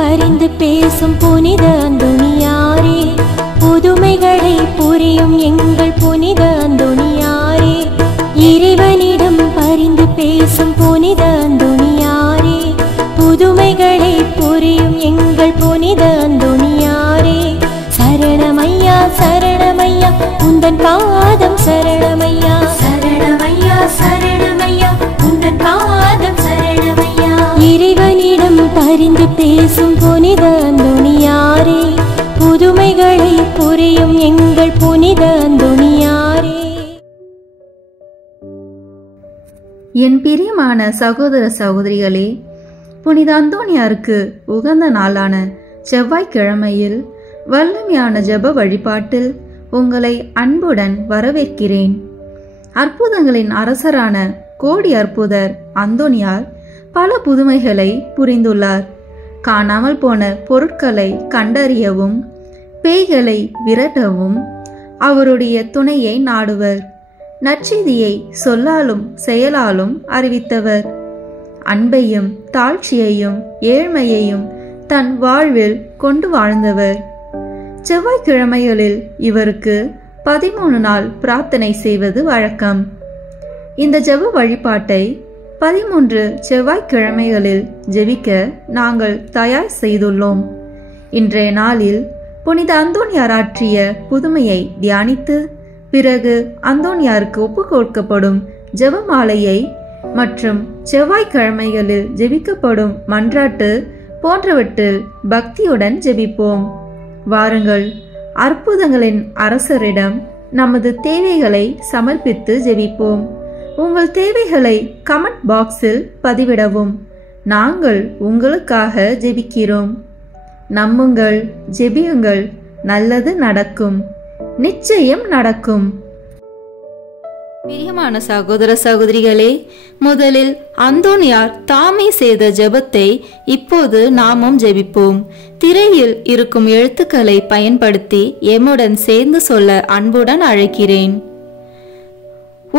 பரிந்து பேசும் புனித அந்தோணியாரே, புதுமைகளை புரியும் எங்கள் புனித அந்தோணியாரே, இறைவனிடம் பரிந்து பேசும் புனித அந்தோணியாரே, புதுமைகளை புரியும் எங்கள் புனித அந்தோணியாரே, சரணமையா சரணமையா உந்தன் பாதம் சரணமையா, சரணமையா சரணமையா உந்தன் பாதம் சரணமையா. இறைவனிடம் பரிந்து பேசும் புனித அந்தோணியாரே, புதுமைகளை புரியும் எங்கள் புனித அந்தோணியாரே. என் பிரியமான சகோதர சகோதரிகளே, புனித அந்தோணியாருக்கு உகந்த நாளான செவ்வாய்க்கிழமையில் வல்லமையான ஜெப வழிபாட்டில் உங்களை அன்புடன் வரவேற்கிறேன். அற்புதங்களின் அரசரான கோடி அற்புதர் அந்தோணியார் பல புதுமைகளை புரிந்துள்ளார். காணாமல் போன பொருட்களை கண்டறியவும் பேய்களை விரட்டவும் அவருடைய துணையை நாடுவர். நற்செய்தியை சொல்லாலும் செயலாலும் அறிவித்தவர். அன்பையும் தாழ்ச்சியையும் ஏழ்மையையும் தன் வாழ்வில் கொண்டு வாழ்ந்தவர். செவ்வாய்க்கிழமைகளில் இவருக்கு 13 நாள் பிரார்த்தனை செய்வது வழக்கம். இந்த ஜெப வழிபாட்டை 13 செவ்வாய்க்கிழமைகளில் ஜெபிக்க நாங்கள் தயார் செய்துள்ளோம். இன்றைய நாளில் புனித அந்தோணியார் ஆற்றிய புதுமையை தியானித்து, பிறகு அந்தோணியாருக்கு ஒப்பு கொடுக்கப்படும் ஜெபமாலையை மற்றும் செவ்வாய்க்கிழமைகளில் ஜெபிக்கப்படும் மன்றாட்டு போன்றவற்றில் பக்தியுடன் ஜெபிப்போம். வாருங்கள், அற்புதங்களின் அரசரிடம் நமது தேவைகளை சமர்ப்பித்து ஜெபிப்போம். உங்கள் தேவைகளை கமெண்ட் பாக்ஸில் பதிவிடவும். நாங்கள் உங்களுக்காக ஜெபிக்கிறோம். நம்புங்கள், ஜெபியுங்கள், நல்லது நடக்கும், நிச்சயம் நடக்கும். பிரியமான சகோதர சகோதரிகளே, முதலில் அந்தோணியார் தாமே செய்த ஜெபத்தை இப்போது நாமும் ஜெபிப்போம். திரையில் இருக்கும் எழுத்துக்களை பயன்படுத்தி எம்முடன் சேர்ந்து சொல்ல அன்புடன் அழைக்கிறேன்.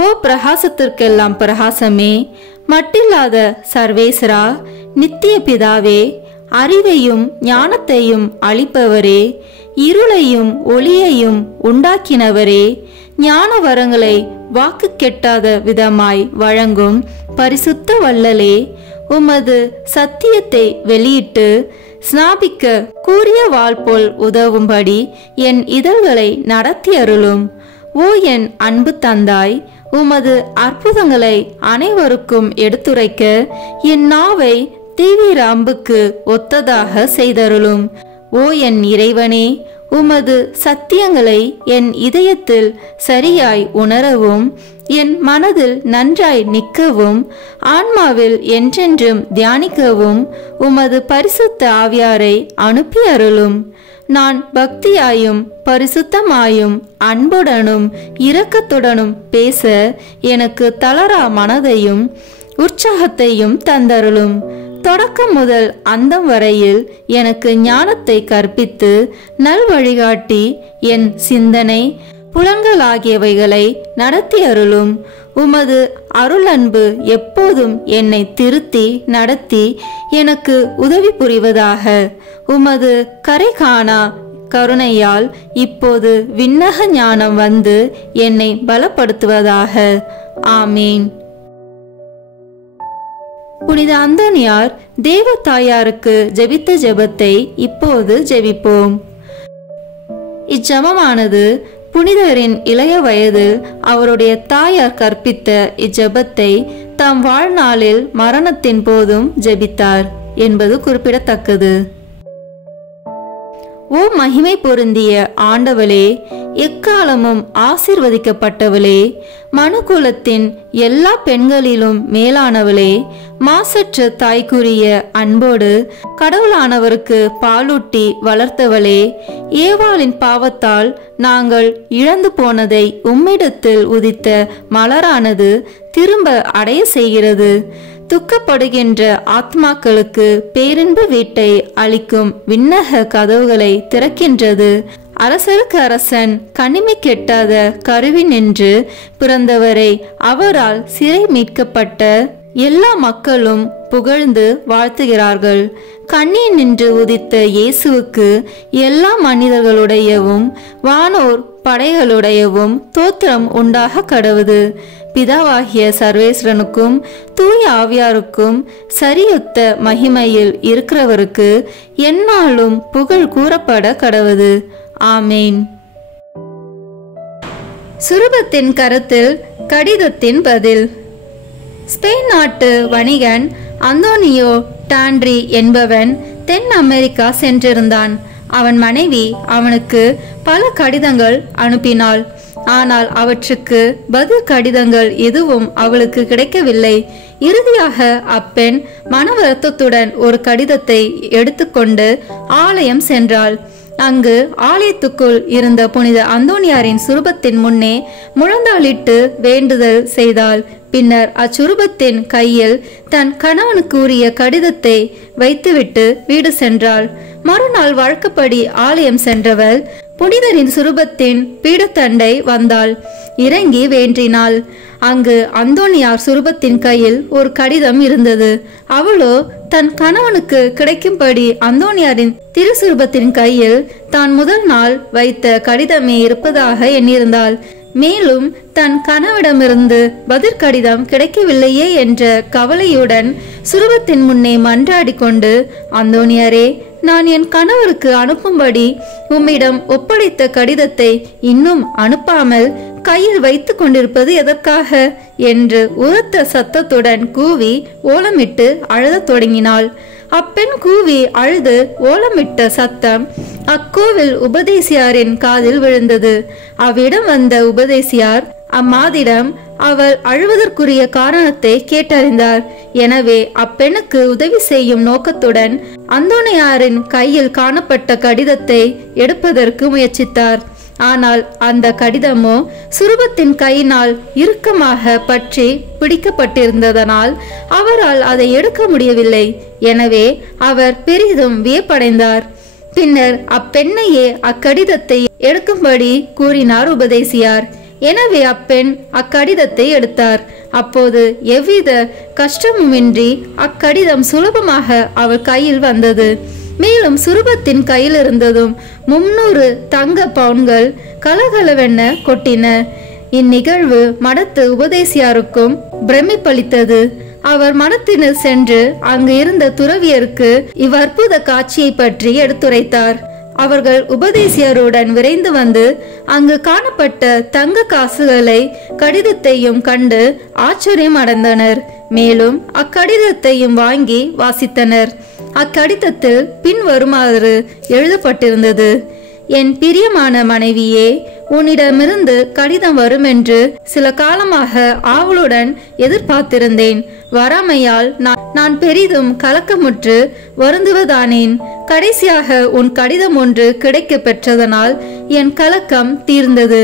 ஓ பிரகாசத்திற்கெல்லாம் பிரகாசமே, மட்டில்லாத சர்வேஸ்வரா, நித்திய பிதாவே, அறிவையும் ஞானத்தையும் அளிப்பவரே, இருளையும் ஒளியையும் உண்டாக்கினவரே, ஞான வரங்களை வாக்கு கெட்டாத விதமாய் வழங்கும் பரிசுத்த வள்ளலே, உமது சத்தியத்தை வெளியிட்டு ஸ்நாபிக்க கூறிய வாள் போல் உதவும்படி என் இதழ்களை நடத்தி அருளும். ஓ என் அன்பு தந்தாய், உமது அற்புதங்களை அனைவருக்கும் எடுத்துரைக்க என் நாவை தீவிர அம்புக்கு ஒத்ததாக செய்தருளும். ஓ என் இறைவனே, உமது சத்தியங்களை என் இதயத்தில் சரியாய் உணரவும், என் மனதில் நன்றாய் நிற்கவும், ஆன்மாவில் என்றென்றும் தியானிக்கவும் உமது பரிசுத்த ஆவியாரை அனுப்பி அருளும். நான் பக்தியாயும் பரிசுத்தமாயும் அன்புடனும் இரக்கத்துடனும் பேச எனக்கு தளரா மனதையும் உற்சாகத்தையும் தந்தருளும். தொடக்கம் முதல் அந்தம் வரையில் எனக்கு ஞானத்தை கற்பித்து நல் வழிகாட்டி என் சிந்தனை புலன்கள் ஆகியவைகளை நடத்தி அருளும். உமது அருளன்பு எப்போதும் என்னை திருத்தி நடத்தி எனக்கு உதவி புரிவதாக. உமது கரை காணா கருணையால் இப்போது விண்ணக ஞானம் வந்து என்னை பலப்படுத்துவதாக. ஆமீன். புனித அந்தோணியார் தேவ தாயாருக்கு ஜெபித்த ஜெபத்தை இப்போது ஜெபிப்போம். இச்செபமானது புனிதரின் இளைய வயதில் அவருடைய தாயார் கற்பித்த இச்செபத்தை தம் வாழ்நாளில் மரணத்தின் போதும் ஜெபித்தார் என்பது குறிப்பிடத்தக்கது. ஓ மகிமை பொருந்திய ஆண்டவளே, எக்காலமும் ஆசீர்வதிக்கப்பட்டவளே, மனுக்குலத்தின் எல்லா பெண்களிலும் மேலானவளே, மாசற்ற தாய்க்குரிய அன்போடு கடவுளானவருக்கு பாலூட்டி வளர்த்தவளே, ஏவாளின் பாவத்தால் நாங்கள் இழந்து போனதை உம்மிடத்தில் உதித்த மலரானது திரும்ப அடைய செய்கிறது. துக்கப்படுகின்ற ஆத்மாக்களுக்கு பேரின்பு வீட்டை அளிக்கும் விண்ணக கதவுகளை திறக்கின்றது. அரசருக்கு அரசன் கனிமை கெட்டாத கருவி நின்று பிறந்தவரை அவரால் சிறை மீட்கப்பட்ட எல்லா மக்களும் புகழ்ந்து வாழ்த்துகிறார்கள். கண்ணீர் நின்று உதித்த இயேசுவுக்கு எல்லா மனிதர்களுடையவும் வானோர் படைகளுடையவும் தோத்திரம் உண்டாக கடவுது. பிதாவாகிய சர்வேஸ்வரனுக்கும் தூய ஆவியாருக்கும் சரியுத்த மகிமையில் இருக்கிறவருக்கு எந்நாளும் புகழ் கூறப்பட கடவுது. ஆமேன். சுரூபத்தின் கருத்தில் கடிதத்தின் பதில். ஸ்பெயின் நாட்டு வணிகன் அந்தோனியோ டாண்ட்ரி என்பவன் தென் அமெரிக்கா சென்றிருந்தான். அவன் மனைவி அவனுக்கு பல கடிதங்கள் அனுப்பினாள். ஆனால் அவற்றுக்கு பதில் கடிதங்கள் எதுவும் அவளுக்கு கிடைக்கவில்லை. இறுதியாக அப்பெண் மன வருத்தத்துடன் ஒரு கடிதத்தை எடுத்துக்கொண்டு ஆலயம் சென்றாள். அங்கு ஆலயத்துக்குள் இருந்த புனித அந்தோனியாரின் சுரூபத்தின் முன்னே முழந்தாளிட்டு வேண்டுதல் செய்தாள். பின்னர் அச்சுரூபத்தின் கையில் தன் கணவனுக்கு உரிய கடிதத்தை வைத்துவிட்டு வீடு சென்றாள். மறுநாள் வழக்கப்படி ஆலயம் சென்றவள் புனிதரின் சுரூபத்தின் பீடத்தண்டை வந்தாள். இறங்கி வேண்டினாள். அங்கு அந்தோனியார் சுரூபத்தின் கையில் ஒரு கடிதம் இருந்தது. அவளோ தன் கணவனுக்கு கிடைக்கும்படி அந்தோனியாரின் திருசுரூபத்தின் கையில் தான் முதல் நாள் வைத்த கடிதமே இருப்பதாக எண்ணியிருந்தாள். மேலும் தன் கணவனிடமிருந்து பதில் கடிதம் கிடைக்கவில்லையே என்ற கவலையுடன் சுரூபத்தின் முன்னே மன்றாடி கொண்டு, அந்தோனியாரே, நான் என் கணவருக்கு அனுப்பும்படி உம்மிடம் ஒப்படைத்த கடிதத்தை இன்னும் அனுப்பாமல் கையில் வைத்து கொண்டிருப்பது எதற்காக என்று உரத்த சத்தத்துடன் கூவி ஓலமிட்டு அழுதத் தொடங்கினாள். அப்பெண் கூவி அழுது ஓலமிட்ட சத்தம் அக்கோவில் உபதேசியாரின் காதில் விழுந்தது. அவ்விடம் வந்த உபதேசியார் அம்மாதிடம் அவள் அழுவதற்குரிய காரணத்தை கேட்டறிந்தார். எனவே அப்பெண்ணுக்கு உதவி செய்யும் நோக்கத்துடன் அந்தோனியாரின் கையில் காணப்பட்ட கடிதத்தை எடுப்பதற்கு முயற்சித்தார். ஆனால் அந்த கடிதமோ சுரூபத்தின் கையினால் இறுக்கமாக பற்றி பிடிக்கப்பட்டிருந்ததனால் அவரால் அதை எடுக்க முடியவில்லை. எனவே அவர் பெரிதும் வியப்படைந்தார். பின்னர் அப்பெண்ணையே அக்கடிதத்தை எடுக்கும்படி கூறினார் உபதேசியார். எனவே அப்பெண் அக்கடிதத்தை எடுத்தார். அப்போது எவ்வித கஷ்டமுமின்றி அக்கடிதம் சுலபமாக அவள் கையில் வந்தது. மேலும் சுரூபத்தின் கையில் இருந்ததும் 300 தங்க பவுன்கள் கலகலவென கொட்டின. இந்நிகழ்வு மடத்து உபதேசியாருக்கும் பிரமிப்பளித்தது. அவர் மடத்தினர் சென்று அங்கு இருந்த துறவியருக்கு இவ்வற்புத காட்சியை பற்றி எடுத்துரைத்தார். அவர்கள் உபதேசியருடன் விரைந்து வந்து அங்கு காணப்பட்ட தங்க காசுகளை கடிதத்தையும் கண்டு ஆச்சரியம் அடைந்தனர். மேலும் அக்கடிதத்தையும் வாங்கி வாசித்தனர். அக்கடிதத்தில் பின்வருமாறு எழுதப்பட்டிருந்தது: என் பிரியமான மனைவியே, உன்னிடமிருந்து கடிதம் வரும் என்று சில காலமாக ஆவலுடன் எதிர்பார்த்திருந்தேன். வராமையால் நான் பெரிதும் கலக்கமுற்று வருந்துவதானேன். கடைசியாக உன் கடிதம் ஒன்று கிடைக்க பெற்றதனால் என் கலக்கம் தீர்ந்தது.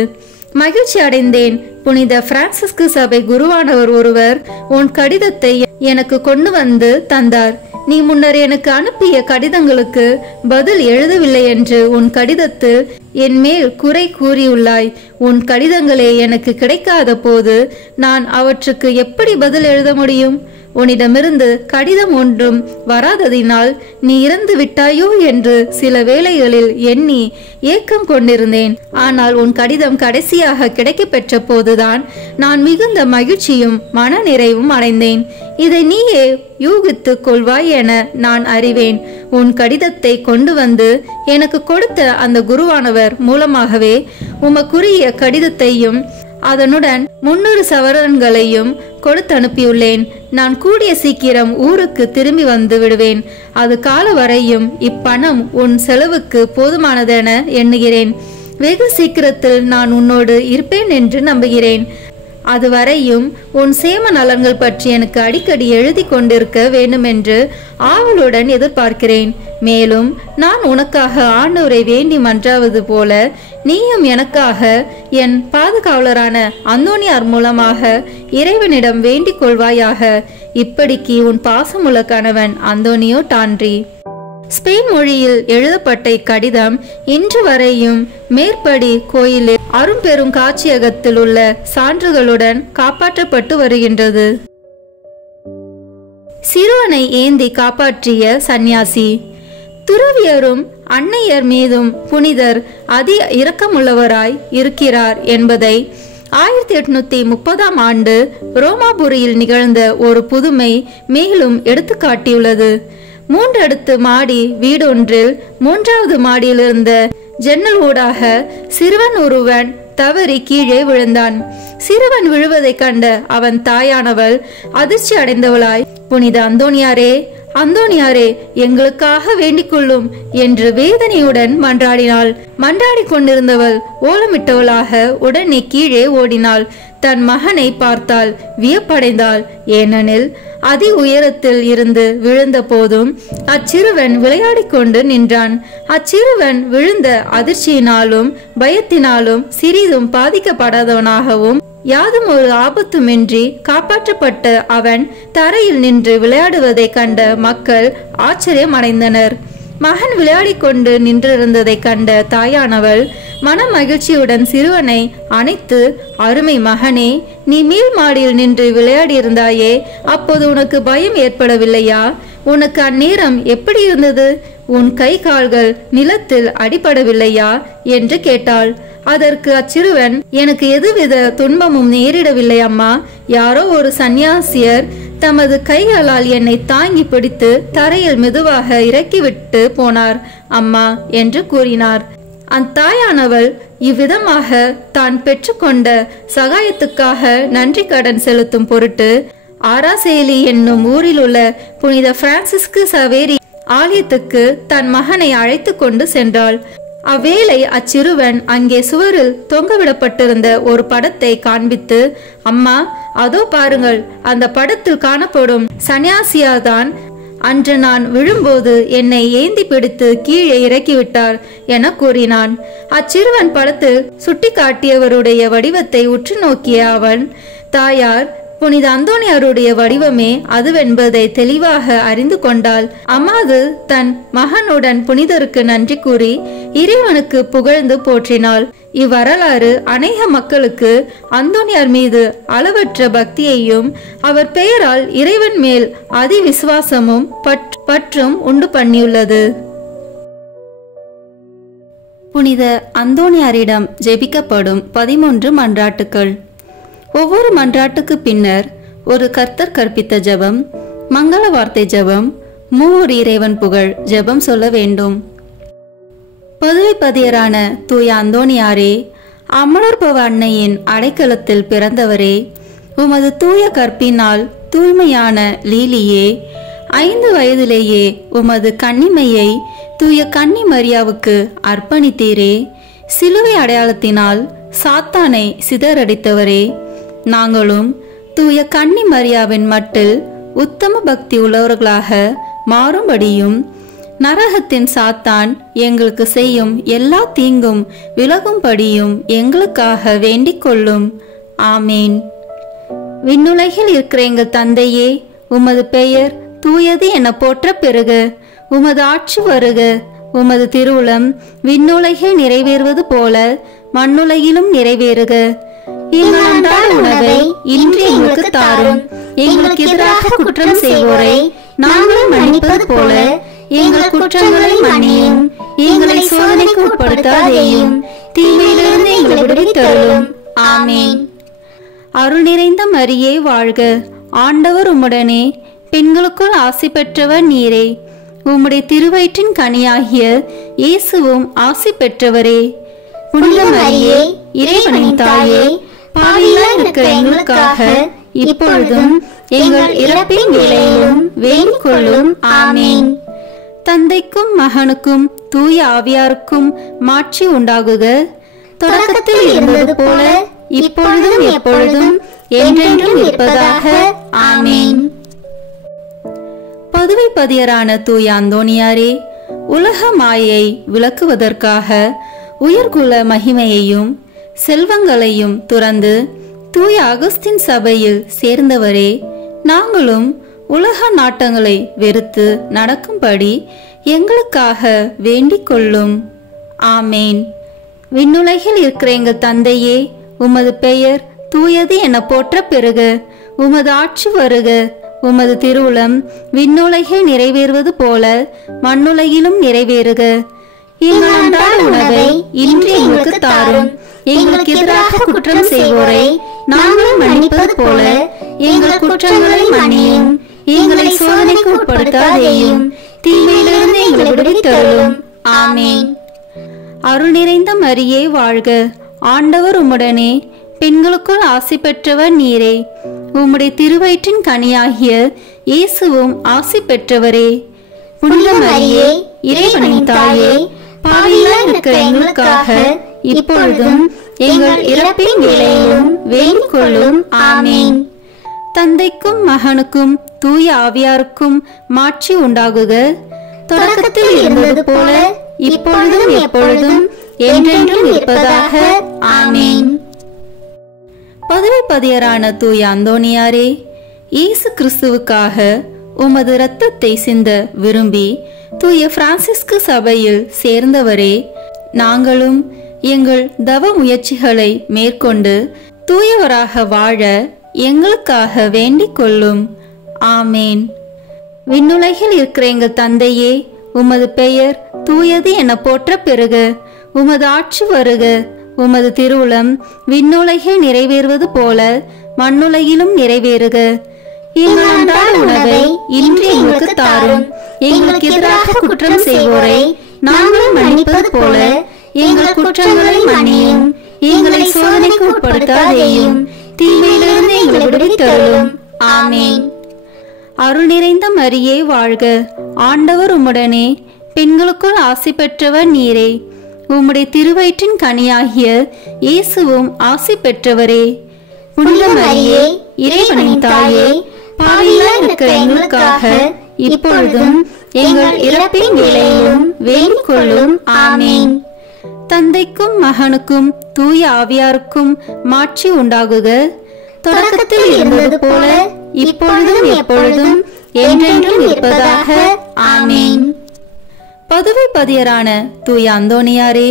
மகிழ்ச்சி அடைந்தேன். புனித பிரான்சிஸ்கு சபை குருவானவர் ஒருவர் உன் கடிதத்தை எனக்கு கொண்டு வந்து தந்தார். நீ முன்னர் எனக்கு அனுப்பிய கடிதங்களுக்கு பதில் எழுதவில்லை என்று உன் கடிதத்தில் என் மேல் குறை கூறியுள்ளாய். உன் கடிதங்களே எனக்கு கிடைக்காத போது நான் அவற்றுக்கு எப்படி பதில் எழுத முடியும்? உன்னிடமிருந்து கடிதம் ஒன்றும் வராததினால் நீ இறந்து விட்டாயோ என்று சில வேளைகளில் எண்ணி ஏக்கம் கொண்டிருந்தேன். ஆனால் உன் கடிதம் கடைசியாக கிடைக்க பெற்ற போதுதான் நான் மிகுந்த மகிழ்ச்சியும் மன நிறைவும் அடைந்தேன். இதை நீயே யூகித்து கொள்வாய் என நான் அறிவேன். உன் கடிதத்தை கொண்டு வந்து எனக்கு கொடுத்த அந்த குருவானவர் மூலமாகவே உமக்குரிய கடிதத்தையும் அதனுடன் 300 சவரன்களையும் கொடுத்து அனுப்பியுள்ளேன். நான் கூடிய சீக்கிரம் ஊருக்கு திரும்பி வந்து விடுவேன். அது கால வரையும் இப்பணம் உன் செலவுக்கு போதுமானதென எண்ணுகிறேன். வெகு சீக்கிரத்தில் நான் உன்னோடு இருப்பேன் என்று நம்புகிறேன். அதுவரையும் உன் சேம நலன்கள் பற்றி எனக்கு அடிக்கடி எழுதி கொண்டிருக்க வேண்டுமென்று ஆவலுடன் எதிர்பார்க்கிறேன். மேலும் நான் உனக்காக ஆண்டவரை வேண்டி மன்றாவது போல நீயும் எனக்காக என் பாதுகாவலரான அந்தோனியார் மூலமாக இறைவனிடம் வேண்டிக் கொள்வாயாக. இப்படிக்கு உன் பாசமுள்ள கணவன் அந்தோனியோ டாண்ட்ரி. ஸ்பெயின் மொழியில் எழுதப்பட்ட இக்கடிதம் இன்று வரையும் மேற்படி கோயிலில் அரும்பெரும் காட்சியகத்தில் உள்ள சான்றுகளுடன் காப்பாற்றப்பட்டு வருகின்றது. சிறுவனை ஏந்தி காப்பாற்றிய சந்நியாசி. துறவியரும் அன்னையர் மீதும் புனிதர் அதி இரக்கமுள்ளவராய் இருக்கிறார் என்பதை 1830ஆம் ஆண்டு ரோமாபுரியில் நிகழ்ந்த ஒரு புதுமை மேலும் எடுத்து காட்டியுள்ளது. 3 அடுக்கு மாடி வீடொன்றில் 3வது மாடியில் இருந்த ஜன்னல் ஊடாக சிறுவன் ஒருவன் தவறி கீழே விழுந்தான். சிறுவன் விழுவதை கண்ட அவன் தாயானவள் அதிர்ச்சி அடைந்தவளாய், புனித அந்தோணியாரே, அந்தோணியாரே, எங்களுக்காக வேண்டிக் கொள்ளும் என்று வேதனையுடன் மன்றாடினாள். மன்றாடி கொண்டிருந்தவள் ஓலமிட்டவளாக உடனே கீழே ஓடினாள். தன் மகனை பார்த்தாள், வியப்படைந்தாள். ஏனெனில் அதி உயரத்தில் இருந்து விழுந்த போதும் அச்சிறுவன் விளையாடி கொண்டு நின்றான். அச்சிறுவன் விழுந்த அதிர்ச்சியினாலும் பயத்தினாலும் சிறிதும் பாதிக்கப்படாதவனாகவும் யாதும் ஒரு ஆபத்துமின்றி காப்பாற்றப்பட்ட அவன் தரையில் நின்று விளையாடுவதை கண்ட மக்கள் ஆச்சரியம் அடைந்தனர். மகன் விளையாடி கொண்டு நின்றிருந்ததை கண்ட தாயானவள் மன மகிழ்ச்சியுடன் சிறுவனை அணைத்து, அருமை மகனே, நீ மேல் மாடியில் நின்று விளையாடி இருந்தாயே, அப்போது உனக்கு பயம் ஏற்படவில்லையா? உனக்கு அந்நேரம் எப்படி இருந்தது? உன் கை கால்கள் நிலத்தில் அடிபடவில்லையா என்று கேட்டாள். அதற்கு அச்சிறுவன், எனக்கு எதுவித துன்பமும் நேரிடவில்லை அம்மா. யாரோ ஒரு சந்நியாசியர் தமது கைகளால் என்னை தாங்கி பிடித்து தரையில் மெதுவாக இறக்கிவிட்டு போனார் அம்மா என்று கூறினார். அத்தாயானவள் இவ்விதமாக தான் பெற்றுக்கொண்ட சகாயத்துக்காக நன்றி கடன் செலுத்தும் பொருட்டு ஆராசேலி என்னும் ஊரில் உள்ள புனித பிரான்சிஸ்கு சவேரி ஆலயத்துக்கு தன் மகனை அழைத்து கொண்டு சென்றாள். அவ்வேளை அச்சிறுவன் அங்கே சுவரில் தொங்கவிடப்பட்டிருந்த ஒரு படத்தை காண்பித்து, அம்மா, அதோ பாருங்கள், அந்த படத்தில் காணப்படும் சன்னியாசியாதான் அன்று நான் விழும்போது என்னை ஏந்தி பிடித்து கீழே இறக்கிவிட்டார் என கூறினான். அச்சிறுவன் படத்தில் சுட்டி காட்டியவருடைய வடிவத்தை உற்று நோக்கிய அவன் தாயார் புனித அந்தோணியாருடைய வடிவமே அதுவென்பதை தெளிவாக அறிந்து கொண்டாள். அம்மாது தன் மகனுடன் புனிதருக்கு நன்றி கூறி இறைவனுக்கு புகழ்ந்து போற்றினாள். இவ்வரலாறு அநேக மக்களுக்கு அந்தோணியார் மீது அளவற்ற பக்தியையும் அவர் பெயரால் இறைவன் மேல் அதி விசுவாசமும் பற்றும் உண்டு பண்ணியுள்ளது. புனித அந்தோணியாரிடம் ஜெபிக்கப்படும் 13 மன்றாட்டுக்கள். ஒவ்வொரு மன்றாட்டுக்கு பின்னர் ஒரு கர்த்தர் கற்பித்த ஜெபம், மங்கள வார்த்தை ஜெபம், மூவர் இறைவன் புகழ் ஜெபம் சொல்ல வேண்டும். பதுவை பதியரான தூய அந்தோணியாரே, அமலோற்பவ அன்னையின் அடைக்கலத்தில் பிறந்தவரே, உமது தூய கற்பினால் தூய்மையான லீலியே, 5 வயதிலேயே உமது கன்னிமையை தூய கன்னி மரியாவுக்கு அர்ப்பணித்தீரே. சிலுவை அடையாளத்தினால் சாத்தானை சிதறடித்தவரே, நாங்களும் தூய கன்னி மரியாவின் மட்டில் உத்தம பக்தி உள்ளவர்களாக மாறும்படியும் நரகத்தின் சாத்தான் எங்களுக்கு செய்யும் எல்லா தீங்கும் விலகும்படியும் எங்களுக்காக வேண்டிக் கொள்ளும். ஆமேன். விண்ணுலகில் இருக்கிற எங்கள் தந்தையே, உமது பெயர் தூயது என போற்ற பெறுக. உமது ஆட்சி வருக. உமது திருவுளம் விண்ணுலகில் நிறைவேறுவது போல மண்ணுலகிலும் நிறைவேறுக. எங்கள் அன்றாட உணவை இன்று எங்களுக்கு தாரும். எங்களுக்கு எதிராக குற்றம் செய்வோரை நாங்கள் மன்னிப்பது போல எங்கள் குற்றங்களை மன்னியும். எங்களை சோதனைக்கு உட்படுத்தாதேயும், தீமையிலிருந்து எங்களை விடுவித்தருளும். ஆமேன். அருள் நிறைந்த மரியே வாழ்க. ஆண்டவர் உம்முடனே, பெண்களுக்குள் ஆசி பெற்றவர் நீரே. உம்முடைய திருவயிற்றின் கனியாகிய இயேசுவும் ஆசி பெற்றவரே. புனித மரியே, இறைவனின் தாயே, பாவிகளாய் இருக்கிற எங்களுக்காக இப்பொழுதும் எங்கள் இறப்பின் வேளையிலும் வேண்டிக் கொள்ளும். ஆமேன். தந்தைக்கும் மகனுக்கும் தூய ஆவியாருக்கும் மாட்சி உண்டாகுக. தொடக்கத்தில் இருந்தது போல இப்பொழுதும் எப்பொழுதும் என்றென்றும் இருப்பதாக. ஆமேன். பதுவை பதியரான தூய அந்தோணியாரே, உலக மாயை விளக்குவதற்காக உயர்குல மகிமையையும் செல்வங்களையும் துறந்து தூய அகஸ்தின் சபையில் சேர்ந்தவரே, நாங்களும் உலக நாட்டங்களை வெறுத்து நடக்கும்படி எங்களுக்காக வேண்டிக் கொள்ளும். ஆமேன். விண்ணுலகில் இருக்கிற எங்கள் தந்தையே, உமது பெயர் தூயது என போற்ற பெறுக. உமது ஆட்சி வருக. உமது திருவுளம் விண்ணுலகில் நிறைவேறுவது போல மண்ணுலகிலும் நிறைவேறுக. எங்கள் அன்றாட உணவை இன்று எங்களுக்கு தாரும். எங்களுக்கு எதிராக குற்றம் செய்வோரை நாங்கள் மன்னிப்பது போல எங்கள் குற்றங்களை மன்னியும். எங்களை சோதனைக்கு உட்படுத்தாதேயும், தீமையிலிருந்து எங்களை விடுவித்தருளும். ஆமென். அருள் நிறைந்த மரியே வாழ்க. ஆண்டவர் உம்முடனே, பெண்களுக்குள் ஆசி பெற்றவர் நீரே. உம்முடைய திருவயிற்றின் கனியாகிய இயேசுவும் ஆசி பெற்றவரே. புனித மரியே, இறைவனின் தாயே, பாவிகளாய் இருக்கிற எங்களுக்காக இப்பொழுதும் எங்கள் இறப்பின் வேளையிலும் வேண்டிக் கொள்ளும். ஆமென். தந்தைக்கும் மகனுக்கும் தூய ஆவியாருக்கும் மாட்சி உண்டாகுக. தொடக்கத்தில் இருந்தது போல இப்பொழுதும் எப்பொழுதும் என்றென்றும் இருப்பதாக. ஆமென். பதவி பதியரான தூய அந்தோணியாரே, இயேசு கிறிஸ்துவுக்காக உமது இரத்தத்தை சிந்த விரும்பி தூய பிரான்சிஸ்கு சபையில் சேர்ந்தவரே, நாங்களும் எங்கள் தவ முயற்சிகளை மேற்கொண்டு தூயவராக வாழ எங்களுக்காக வேண்டிக் கொள்ளும். ஆமேன். விண்ணுலகில் இருக்கிற எங்கள் தந்தையே, உமது பெயர் தூயது என போற்ற பெறுக. உமது ஆட்சி வருக. உமது திருவுளம் விண்ணுலகில் நிறைவேறுவது போல மண்ணுலகிலும் நிறைவேறுக. எங்கள் அன்றாட உணவை இன்று எங்களுக்கு தாரும். எங்களுக்கு எதிராக குற்றம் செய்வோரை நாங்கள் மன்னிப்பது போல எங்கள் குற்றங்களை மன்னியும். எங்களை சோதனைக்கு உட்படுத்தாதேயும், தீமையிலிருந்து எங்களை விடுவித்தருளும். ஆமென். அருள் நிறைந்த மரியே வாழ்க. ஆண்டவர் உம்முடனே, பெண்களுக்குள் ஆசி பெற்றவர் நீரே. உம்முடைய திருவயிற்றின் கனியாகிய இயேசுவும் ஆசி பெற்றவரே. புனித மரியே, இறைவனின் தாயே, பாவிகளாய் இருக்கிற எங்களுக்காக இப்பொழுதும் எங்கள் இறப்பின் வேளையிலும் வேண்டிக் கொள்ளும். ஆமென். தந்தைக்கும் மகனுக்கும் தூய ஆவியாருக்கும் மாட்சி உண்டாகுக. தொடக்கத்தில் இருந்தது போல இப்பொழுதும் எப்பொழுதும் என்றென்றும் இருப்பதாக. ஆமென். பதவி பதியரான தூய அந்தோணியாரே,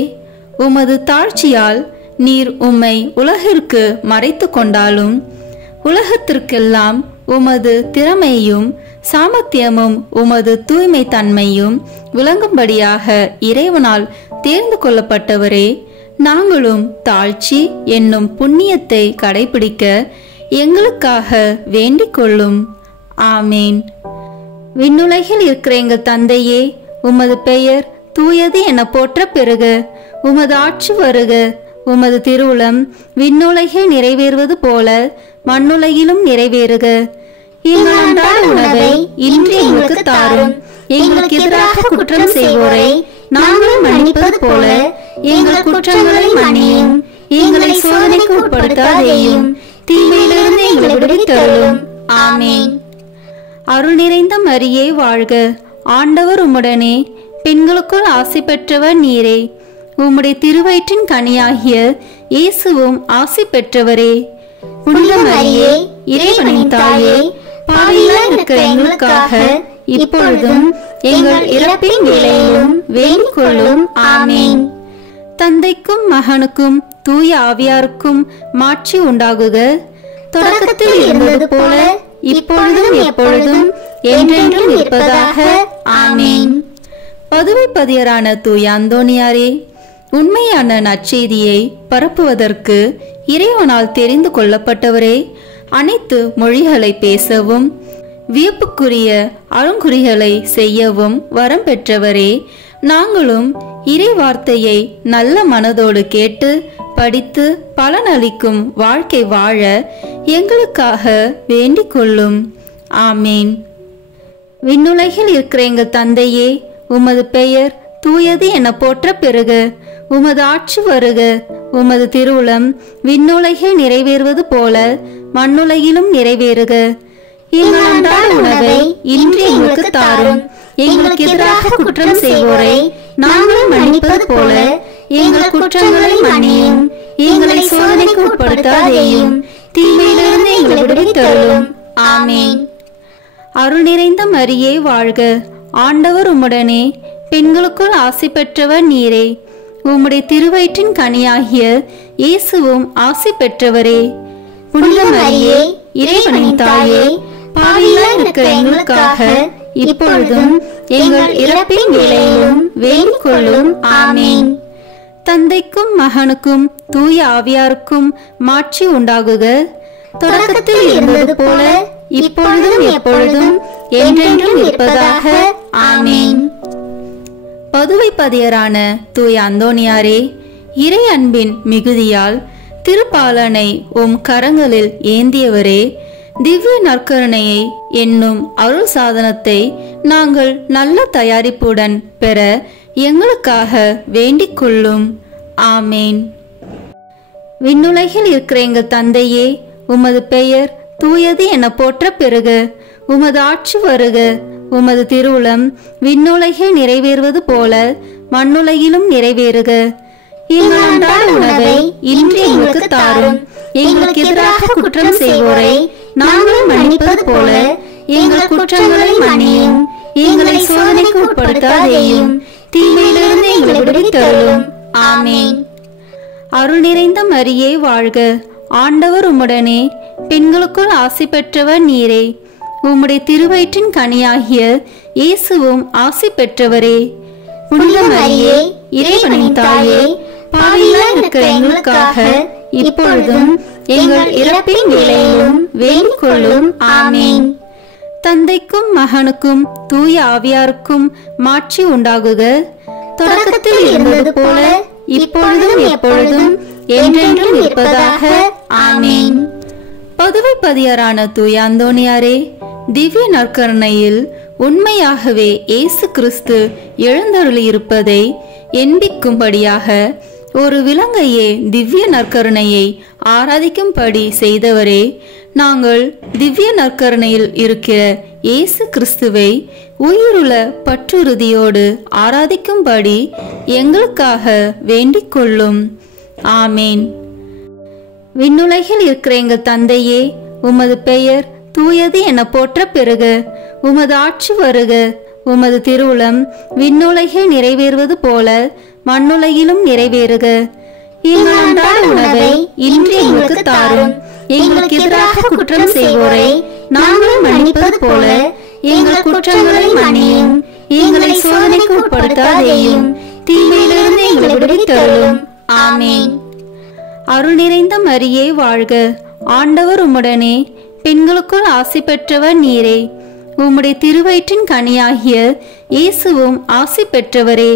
உமது தாழ்ச்சியால் நீர் உம்மை உலகிற்கு மறைத்து கொண்டாலும் உலகத்திற்கெல்லாம் உமது திறமையும் சாமர்த்தியமும் உமது தூய்மை தன்மையும் விளங்கும்படியாக இறைவனால் தேர்ந்து கொள்ளப்பட்டவரே, நாங்களும் தாழ்ச்சி என்னும் புண்ணியத்தை கடைபிடிக்க எங்களுக்காக வேண்டிக் கொள்ளும். ஆமேன். விண்ணுலகில் இருக்கிற எங்கள் தந்தையே, உமது பெயர் தூயது என போற்ற பெறுக. உமது ஆட்சி வருக. உமது திருவுளம் விண்ணுலகில் நிறைவேறுவது போல மண்ணுலகிலும் நிறைவேறுக. எங்கள் அன்றாட உணவை இன்று எங்களுக்கு தாரும். எங்களுக்கு எதிராக குற்றம் செய்வோரை நாங்கள் மன்னிப்பது போல எங்கள் குற்றங்களை மன்னியும். எங்களை சோதனைக்கு உட்படுத்தாதேயும், தீமையிலிருந்து எங்களை விடுவித்தருளும். ஆமென். அருள் நிறைந்த மரியே வாழ்க. ஆண்டவர் உம்முடனே, பெண்களுக்குள் ஆசி பெற்றவர் நீரே. உம்முடைய திருவயிற்றின் கனியாகிய இயேசுவும் ஆசி பெற்றவரே. புனித மரியே, இறைவனின் தாயே, பாவிகளாய் இருக்கிற எங்களுக்காக இப்பொழுதும் எங்கள் இறப்பின் வேளையிலும் வேண்டிக் கொள்ளும். ஆமென். தந்தைக்கும் மகனுக்கும் தூய ஆவியாருக்கும் மாட்சி உண்டாகுக. தொடக்கத்தில் இருந்தது போல இப்பொழுதும் எப்பொழுதும் என்றென்றும் இருப்பதாக. ஆமென். பதவி பதியரான தூய அந்தோணியாரே, உண்மையான நற்செய்தியை பரப்புவதற்கு இறைவனால் தெரிந்து கொள்ளப்பட்டவரே, அனைத்து மொழிகளை பேசவும் வியப்புக்குரிய அருங்குறிகளை செய்யவும் வரம் பெற்றவரே, நாங்களும் இறை வார்த்தையை நல்ல மனதோடு கேட்டு படித்து பலனளிக்கும் வாழ்க்கை வாழ எங்களுக்காக வேண்டிக் கொள்ளும். ஆமேன். விண்ணுலகில் இருக்கிற எங்கள் தந்தையே, உமது பெயர் தூயது என போற்ற பெறுக. உமது ஆட்சி வருக. உமது திருவுளம் விண்ணுலகில் நிறைவேறுவது போல மண்ணுலகிலும் நிறைவேறுக. எங்கள் அன்றாட உணவை இன்று எங்களுக்கு தாரும். எங்களுக்கு எதிராக குற்றம் செய்வோரை நாங்கள் மன்னிப்பது போல எங்கள் குற்றங்களை மன்னியும். எங்களை சோதனைக்கு உட்படுத்தாதேயும், தீமையிலிருந்து எங்களை விடுவித்தருளும். ஆமென். அருள் நிறைந்த மரியே வாழ்க. ஆண்டவர் உம்முடனே, பெண்களுக்குள் ஆசி பெற்றவர் நீரே. உம்முடைய திருவயிற்றின் கனியாகிய இயேசுவும் ஆசி பெற்றவரே. புனித மரியே, இறைவனின் தாயே, பாவிகளாய் இருக்கிற எங்களுக்காக இப்பொழுதும் எங்கள் இறப்பின் வேளையிலும் வேண்டிக் கொள்ளும். ஆமேன். தந்தைக்கும் மகனுக்கும் தூய ஆவியாருக்கும் மாட்சி உண்டாகுக. தொடக்கத்தில் இருந்தது போல இப்பொழுதும் எப்பொழுதும் என்றென்றும் இருப்பதாக. ஆமேன். பதுவை பதியரான தூய அந்தோணியாரே, இறை அன்பின் மிகுதியால் திருப்பாலனை உம் கரங்களில் ஏந்தியவரே, திவ்ய நற்கருணையை என்னும் அருள் சாதனத்தை நாங்கள் நல்ல தயாரிப்புடன் பெற எங்களுக்காக வேண்டிக் கொள்ளும். ஆமேன். விண்ணுலகில் இருக்கிற எங்கள் தந்தையே, உமது பெயர் தூயது என போற்ற பெறுக. உமது ஆட்சி வருக. உமது திருவுளம் விண்ணுலகில் நிறைவேறுவது போல மண்ணுலகிலும் நிறைவேறுக. எங்கள் அன்றாட உணவை இன்று எங்களுக்கு தாரும். எங்களுக்கு எதிராக குற்றம் செய்வோரை நாங்கள் மன்னிப்பது போல எங்கள் குற்றங்களை மன்னியும். எங்களை சோதனைக்கு உட்படுத்தாதேயும், தீமையிலிருந்து எங்களை விடுவித்தருளும். ஆமேன். அருள் நிறைந்த மரியே வாழ்க. ஆண்டவர் உம்முடனே, பெண்களுக்குள் ஆசி பெற்றவர் நீரே. உம்முடைய திருவயிற்றின் கனியாகிய இயேசுவும் ஆசி பெற்றவரே. புனித மரியே, இறைவனின் தாயே, பாவிகளாய் இருக்கிற எங்களுக்காக இப்பொழுதும் எங்கள் இறப்பின் வேளையிலும் வேண்டிக் கொள்ளும். ஆமேன். தந்தைக்கும் மகனுக்கும் தூய ஆவியாருக்கும் மாட்சி உண்டாகுக. தொடக்கத்தில் இருந்தது போல இப்பொழுதும் எப்பொழுதும் என்றென்றும் இருப்பதாக. ஆமேன். பதுவை பதியரான தூய அந்தோணியாரே, திவ்ய நற்கருணையில் உண்மையாகவே இயேசு கிறிஸ்து எழுந்தருளி இருப்பதை எண்பிக்கும்படியாக ஒரு விலங்கையே திவ்ய நற்கருணையை ஆராதிக்கும்படி செய்தவரே, நாங்கள் திவ்ய நற்கருணையில் இருக்கிற இயேசு கிறிஸ்துவை உயிருள்ள பற்றுறுதியோடு ஆராதிக்கும்படி எங்களுக்காக வேண்டிக் கொள்ளும். ஆமேன். விண்ணுலகில் இருக்கிற எங்கள் தந்தையே, உமது பெயர் தூயது என போற்ற பெறுக. உமது ஆட்சி வருக. உமது திருவுளம் விண்ணுலகில் நிறைவேறுவது போல மண்ணுலகிலும் நிறைவேறுக. எங்கள் அன்றாட உணவை இன்று எங்களுக்கு தாரும். எங்களுக்கு எதிராக குற்றம் செய்வோரை நாங்கள் மன்னிப்பது போல எங்கள் குற்றங்களை மன்னியும். எங்களை சோதனைக்கு உட்படுத்தாதேயும், தீமையிலிருந்து எங்களை விடுவித்தருளும். ஆமேன். அருள் நிறைந்த மரியே வாழ்க. ஆண்டவர் உம்முடனே, பெண்களுக்குள் ஆசி பெற்றவர் நீரே. உம்முடைய திருவயிற்றின் கனியாகிய இயேசுவும் ஆசி பெற்றவரே.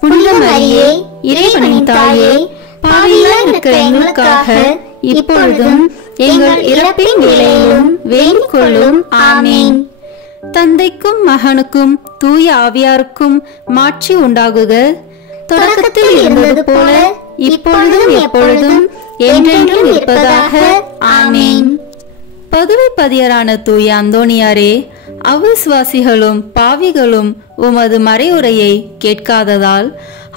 புனித மரியே, இறைவனின் தாயே, பாவிகளாய் இருக்கிற எங்களுக்காக இப்பொழுதும் எங்கள் இறப்பின் வேளையிலும் வேண்டிக் கொள்ளும். ஆமேன். தந்தைக்கும் மகனுக்கும் தூய ஆவியாருக்கும் மாட்சி உண்டாகுக. தொடக்கத்தில் இருந்தது போல இப்பொழுதும் எப்பொழுதும் என்றென்றும் இருப்பதாக. ஆமேன். பதுவை பதியரான தூய அந்தோணியாரே, அவிசுவாசிகளும் பாவிகளும் உமது மறையுரையை கேட்காததால்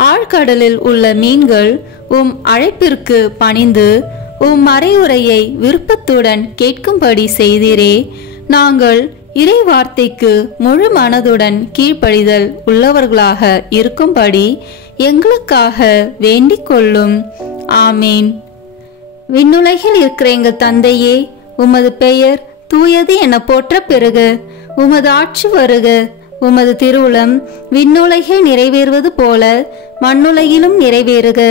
ஆழ்கடலில் உள்ள மீன்கள் உம் அழைப்பிற்கு பணிந்து உம் மறையுரையை விருப்பத்துடன் கேட்கும்படி செய்தீரே. நாங்கள் இறை வார்த்தைக்கு முழு மனதுடன் கீழ்ப்படிதல் உள்ளவர்களாக இருக்கும்படி எங்களுக்காக வேண்டிக் கொள்ளும். ஆமேன். விண்ணுலகில் இருக்கிற எங்கள் தந்தையே, உமது பெயர் தூயது என போற்ற பெறுக. உமது ஆட்சி வருக. உமது திருவுளம் விண்ணுலகில் நிறைவேறுவது போல மண்ணுலகிலும் நிறைவேறுக.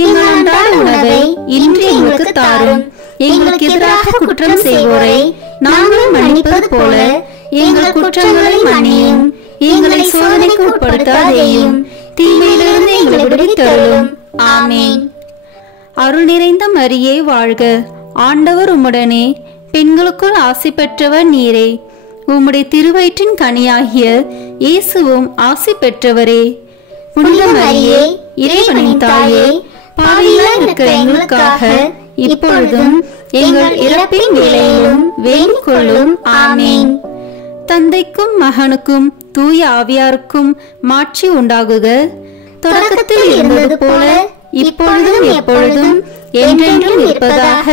எங்கள் அன்றாட உணவை இன்று எங்களுக்கு தாரும். எங்களுக்கு எதிராக குற்றம் செய்வோரை நாங்கள் மன்னிப்பது போல எங்கள் குற்றங்களை மன்னியும். எங்களை சோதனைக்கு உட்படுத்தாதேயும், தீமையிலிருந்து எங்களை விடுவித்தருளும். ஆமேன். அருள் நிறைந்த மரியே வாழ்க. ஆண்டவர் உம்முடனே, பெண்களுக்குள் ஆசி பெற்றவர் நீரே. உம்முடைய திருவயிற்றின் கனியாகிய இயேசுவும் ஆசி பெற்றவரே. புனித மரியே, இறைவனின் தாயே, பாவிகளாய் இருக்கிற எங்களுக்காக இப்பொழுதும் எங்கள் இறப்பின் வேளையிலும் வேண்டிக் கொள்ளும். ஆமேன். தந்தைக்கும் மகனுக்கும் தூய ஆவியாருக்கும் மாட்சி உண்டாகுக. தொடக்கத்தில் இருந்தது போல இப்பொழுதும் எப்பொழுதும் என்றென்றும் இருப்பதாக.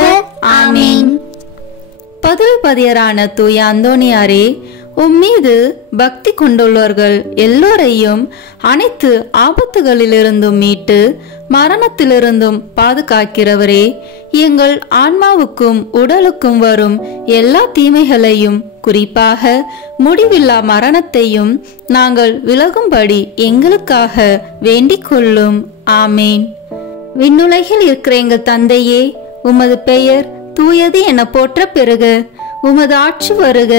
ஆமேன். பதுவை பதியரான தூய அந்தோணியாரே, உம்மீது பக்தி கொண்டுள்ளவர்கள் எல்லோரையும் அனைத்து ஆபத்துகளிலிருந்தும் மீட்டு மரணத்திலிருந்தும் பாதுகாக்கிறவரே, எங்கள் ஆன்மாவுக்கும் உடலுக்கும் வரும் எல்லா தீமைகளையும் குறிப்பாக முடிவில்லா மரணத்தையும் நாங்கள் விலகும்படி எங்களுக்காக வேண்டிக் கொள்ளும். ஆமேன். விண்ணுலகில் இருக்கிற எங்கள் தந்தையே, உமது பெயர் தூயது என போற்ற பெறுக. உமது ஆட்சி வருக.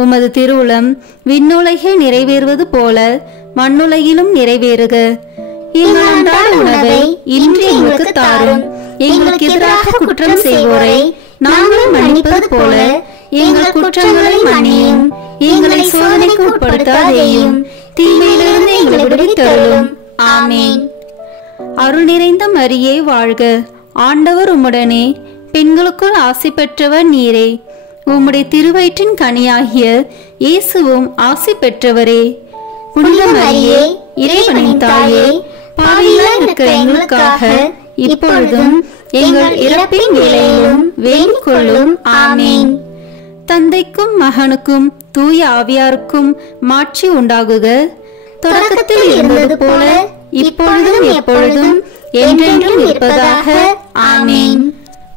உமது திருவுளம் விண்ணுலகில் நிறைவேறுவது போல மண்ணுலகிலும் நிறைவேறுக. எங்கள் அன்றாட உணவை இன்று எங்களுக்கு தாரும். எங்களுக்கு எதிராக குற்றம் செய்வோரை நாங்கள் மன்னிப்பது போல எங்கள் குற்றங்களை மன்னியும். எங்களை சோதனைக்கு உட்படுத்தாதேயும், தீமையிலிருந்து எங்களை விடுவித்தருளும். ஆமேன். அருள் நிறைந்த மரியே வாழ்க. ஆண்டவர் உம்முடனே, பெண்களுக்குள் ஆசி பெற்றவர் நீரே. உம்முடைய திருவயிற்றின் கனியாகிய இயேசுவும் ஆசி பெற்றவரே. புனித மரியே, இறைவனின் தாயே, பாவிகளாய் இருக்கிற எங்களுக்காக இப்பொழுதும் எங்கள் இறப்பின் வேளையிலும் வேண்டிக் கொள்ளும். ஆமேன். தந்தைக்கும் மகனுக்கும் தூய ஆவியாருக்கும் மாட்சி உண்டாகுக. தொடக்கத்தில் இருந்தது போல இப்பொழுதும் எப்பொழுதும் என்றென்றும் இருப்பதாக. ஆமேன்.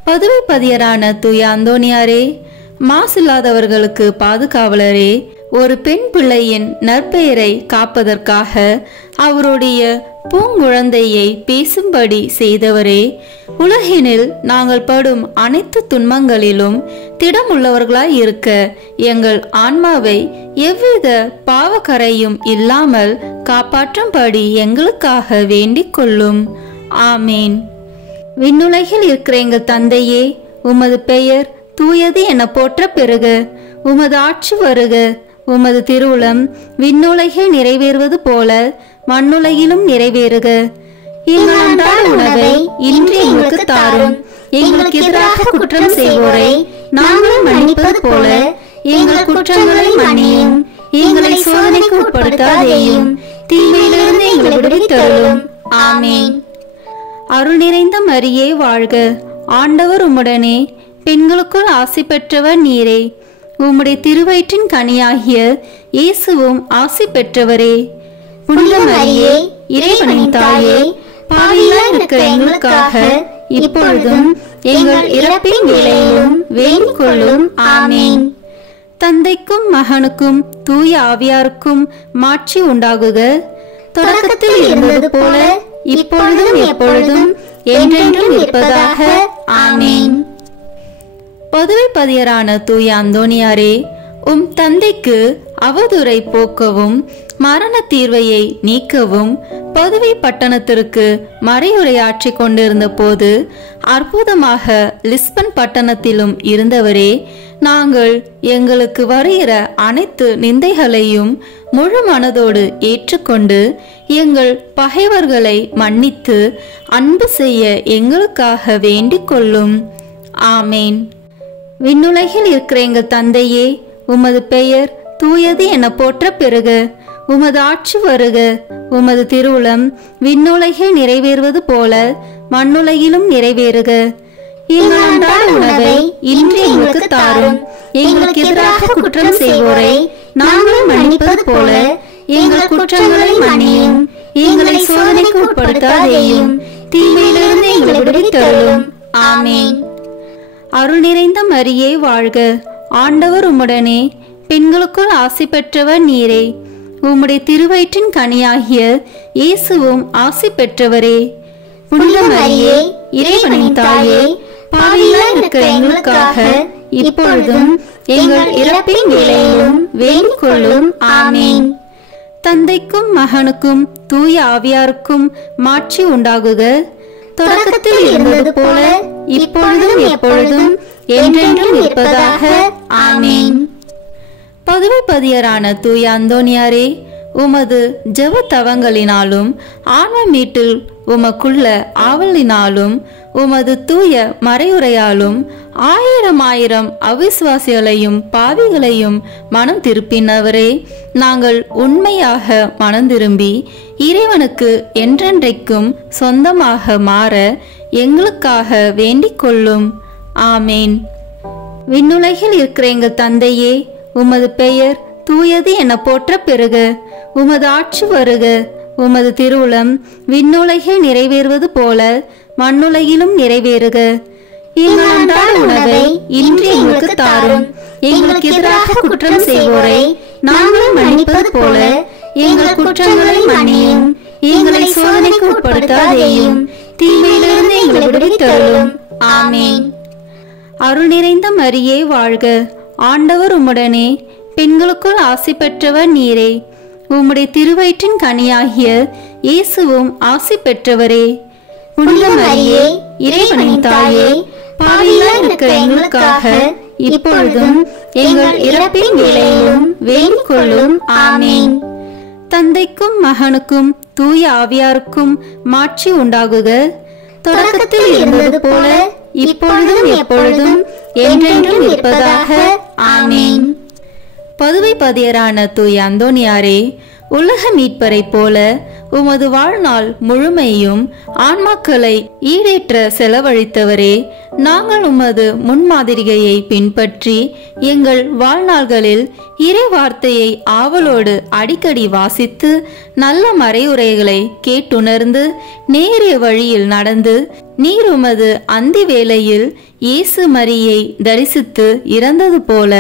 பதுவை பதியரான தூய அந்தோனியாரே, மாசில்லாதவர்களுக்கு பாதுகாவலரே, ஒரு பெண் பிள்ளையின் நற்பெயரை காப்பதற்காக அவருடைய பூங்குழந்தையை பேசும்படி செய்தவரே, உலகினில் நாங்கள் படும் அனைத்து துன்பங்களிலும் திடமுள்ளவர்களாய் இருக்க எங்கள் ஆன்மாவை எவ்வித பாவக்கரையும் இல்லாமல் காப்பாற்றும்படி எங்களுக்காக வேண்டிக் கொள்ளும். ஆமேன். விண்ணுலகில் இருக்கிற எங்கள் தந்தையே, உமது பெயர் தூயது என போற்ற பெறுக. உமது ஆட்சி வருக. உமது திருவுளம் விண்ணுலகில் நிறைவேறுவது போல மண்ணுலகிலும் நிறைவேறுக. எங்கள் அன்றாட உணவை இன்று எங்களுக்கு தாரும். எங்களுக்கு எதிராக குற்றம் செய்வோரை நாங்கள் மன்னிப்பது போல எங்கள் குற்றங்களை மன்னியும். எங்களை சோதனைக்கு உட்படுத்தாதேயும், தீமையிலிருந்து எங்களை விடுவித்தருளும். ஆமேன். அருள் நிறைந்த மரியே வாழ்க. ஆண்டவர் உம்முடனே, பெண்களுக்குள் ஆசி பெற்றவர் நீரே. உம்முடைய திருவயிற்றின் கனியாகிய இயேசுவும் ஆசி பெற்றவரே. புனித மரியே, இறைவனின் தாயே, பாவிகளாய் இருக்கிற எங்களுக்காக இப்பொழுதும் எங்கள் இறப்பின் வேளையிலும் வேண்டிக் கொள்ளும். ஆமேன். தந்தைக்கும் மகனுக்கும் தூய ஆவியாருக்கும் மாட்சி உண்டாகுக. தொடக்கத்தில் இருந்தது போல இப்பொழுதும் எப்பொழுதும் என்றென்றும் இருப்பதாக. ஆமேன். பதுவை பதியரான தூய அந்தோனியாரே, உம் தந்தைக்கு அவதூறை போக்கவும் மரண தீர்வையை நீக்கவும் பதுவை பட்டணத்திற்கு மறையுரையாற்றி கொண்டிருந்த போது அற்புதமாக லிஸ்பன் பட்டணத்திலும் இருந்தவரே, நாங்கள் எங்களுக்கு வருகிற அனைத்து நிந்தைகளையும் முழு மனதோடு ஏற்றுக்கொண்டு எங்கள் பகைவர்களை மன்னித்து அன்பு செய்ய எங்களுக்காக வேண்டிக் கொள்ளும். ஆமேன். விண்ணுலகில் இருக்கிற எங்கள் தந்தையே, உமது பெயர் தூயது என போற்ற பெறுக. உமது ஆட்சி வருக. உமது திருவுளம் விண்ணுலகில் நிறைவேறுவது போல மண்ணுலகிலும் நிறைவேறுக. எங்கள் அன்றாட உணவை இன்று எங்களுக்கு தாரும். எங்களுக்கு எதிராக குற்றம் செய்வோரை நாங்கள் மன்னிப்பது போல எங்கள் குற்றங்களை மன்னியும். எங்களை சோதனைக்கு உட்படுத்தாதேயும், தீமையிலிருந்து எங்களை விடுவித்தருளும். ஆமேன். அருள் நிறைந்த மரியே வாழ்க. ஆண்டவர் உம்முடனே, பெண்களுக்குள் ஆசி பெற்றவர் நீரே. உம்முடைய திருவயிற்றின் கனியாகிய இயேசுவும் ஆசி பெற்றவரே. புனித மரியே, இறைவனின் தாயே, பாவிகளாய் இருக்கிற எங்களுக்காக இப்பொழுதும் எங்கள் இறப்பின் வேளையிலும் வேண்டிக் கொள்ளும். ஆமேன். தந்தைக்கும் மகனுக்கும் தூய ஆவியாருக்கும் மாட்சி உண்டாகுக. தொடக்கத்தில் இருந்தது போல இப்பொழுதும் எப்பொழுதும் என்றென்றும் இருப்பதாக. ஆமேன். பதுவை பதியரான தூய அந்தோனியாரே, உமது ஜெப தவங்களினாலும் ஆன்ம மீட்டில் உமக்குள்ள ஆவலினாலும் உமது தூய மறையுரையாலும் ஆயிரம் ஆயிரம் அவிசுவாசிகளையும் பாவிகளையும் மனம் திருப்பினவரே, நாங்கள் உண்மையாக மனம் திரும்பி இறைவனுக்கு என்றென்றைக்கும் சொந்தமாக மாற எங்களுக்காக வேண்டிக் கொள்ளும். ஆமேன். விண்ணுலகில் இருக்கிற எங்கள் தந்தையே, உமது பெயர் தூயது என போற்ற பெறுக. உமது ஆட்சி வருக. உமது திருவுளம் விண்ணுலகில் நிறைவேறுவது போல மண்ணுலகிலும் நிறைவேறுக. எங்கள் அன்றாட உணவை இன்று எங்களுக்கு தாரும். எங்களுக்கு எதிராக குற்றம் செய்வோரை நாங்கள் மன்னிப்பது போல எங்கள் குற்றங்களை மன்னியும். எங்களை சோதனைக்கு உட்படுத்தாதேயும், தீமையிலிருந்து எங்களை விடுவித்தருளும். ஆமென். அருள் நிறைந்த மரியே வாழ்க. ஆண்டவர் உம்முடனே, பெண்களுக்குள் ஆசி பெற்றவர் நீரே. உம்முடைய திருவயிற்றின் கனியாகிய இயேசுவும் ஆசி பெற்றவரே. புனித மரியே, இறைவனின் தாயே, பாவிகளாய் இருக்கிற எங்களுக்காக இப்பொழுதும் எங்கள் இறப்பின் வேளையிலும் வேண்டிக் கொள்ளும். ஆமென். தந்தைக்கும் மகனுக்கும் தூய ஆவியாருக்கும் மாட்சி உண்டாகுக. தொடக்கத்தில் இருந்தது போல இப்பொழுதும் எப்பொழுதும் என்றென்றும் இருப்பதாக. ஆமென். பதுவை பதியரான தூய அந்தோனியாரே, உலக மீட்பரை போல உமது வாழ்நாள் முழுமையும் ஆன்மாக்களை ஈடேற்ற செலவழித்தவரே, நாங்கள் உமது முன்மாதிரிகையை பின்பற்றி எங்கள் வாழ்நாள்களில் இறை வார்த்தையை ஆவலோடு அடிக்கடி வாசித்து நல்ல மறையுரைகளை கேட்டுணர்ந்து நேரிய வழியில் நடந்து நீர் உமது அந்தி வேளையில் இயேசு மரியை தரிசித்து இறந்தது போல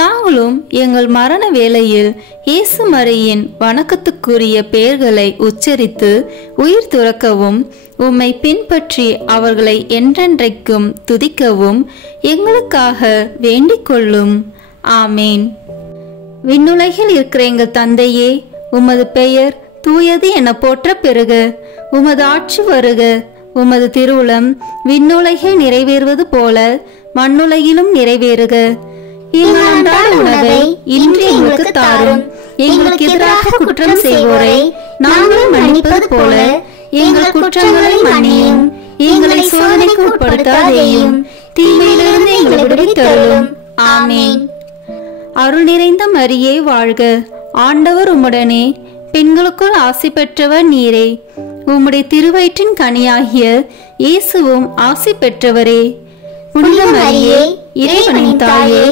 நாங்களும் எங்கள் மரண வேளையில் இயேசு மரியின் வணக்கத்துக்குரிய பெயர்களை உச்சரித்து உயிர் துறக்கவும் உம்மை பின்பற்றி அவர்களை என்றென்றைக்கும் துதிக்கவும் எங்களுக்காக வேண்டிக் கொள்ளும். ஆமேன். விண்ணுலகில் இருக்கிற எங்கள் தந்தையே, உமது பெயர் தூயது என போற்ற பெறுக. உமது ஆட்சி வருக. உமது திருவுளம் விண்ணுலகில் நிறைவேறுவது போல மண்ணுலகிலும் நிறைவேறுக. எங்கள் அன்றாட உணவை இன்று எங்களுக்கு தாரும். எங்களுக்கு எதிராக குற்றம் செய்வோரை நாங்கள் மன்னிப்பது போல எங்கள் குற்றங்களை மன்னியும். எங்களை சோதனைக்கு உட்படுத்தாதேயும், தீமையிலிருந்து எங்களை விடுவித்தருளும். ஆமென். அருள் நிறைந்த மரியே வாழ்க. ஆண்டவர் உம்முடனே, பெண்களுக்குள் ஆசி பெற்றவர் நீரே. உம்முடைய திருவயிற்றின் கனியாகிய இயேசுவும் ஆசி பெற்றவரே. புனித மரியே, இறைவனின் தாயே,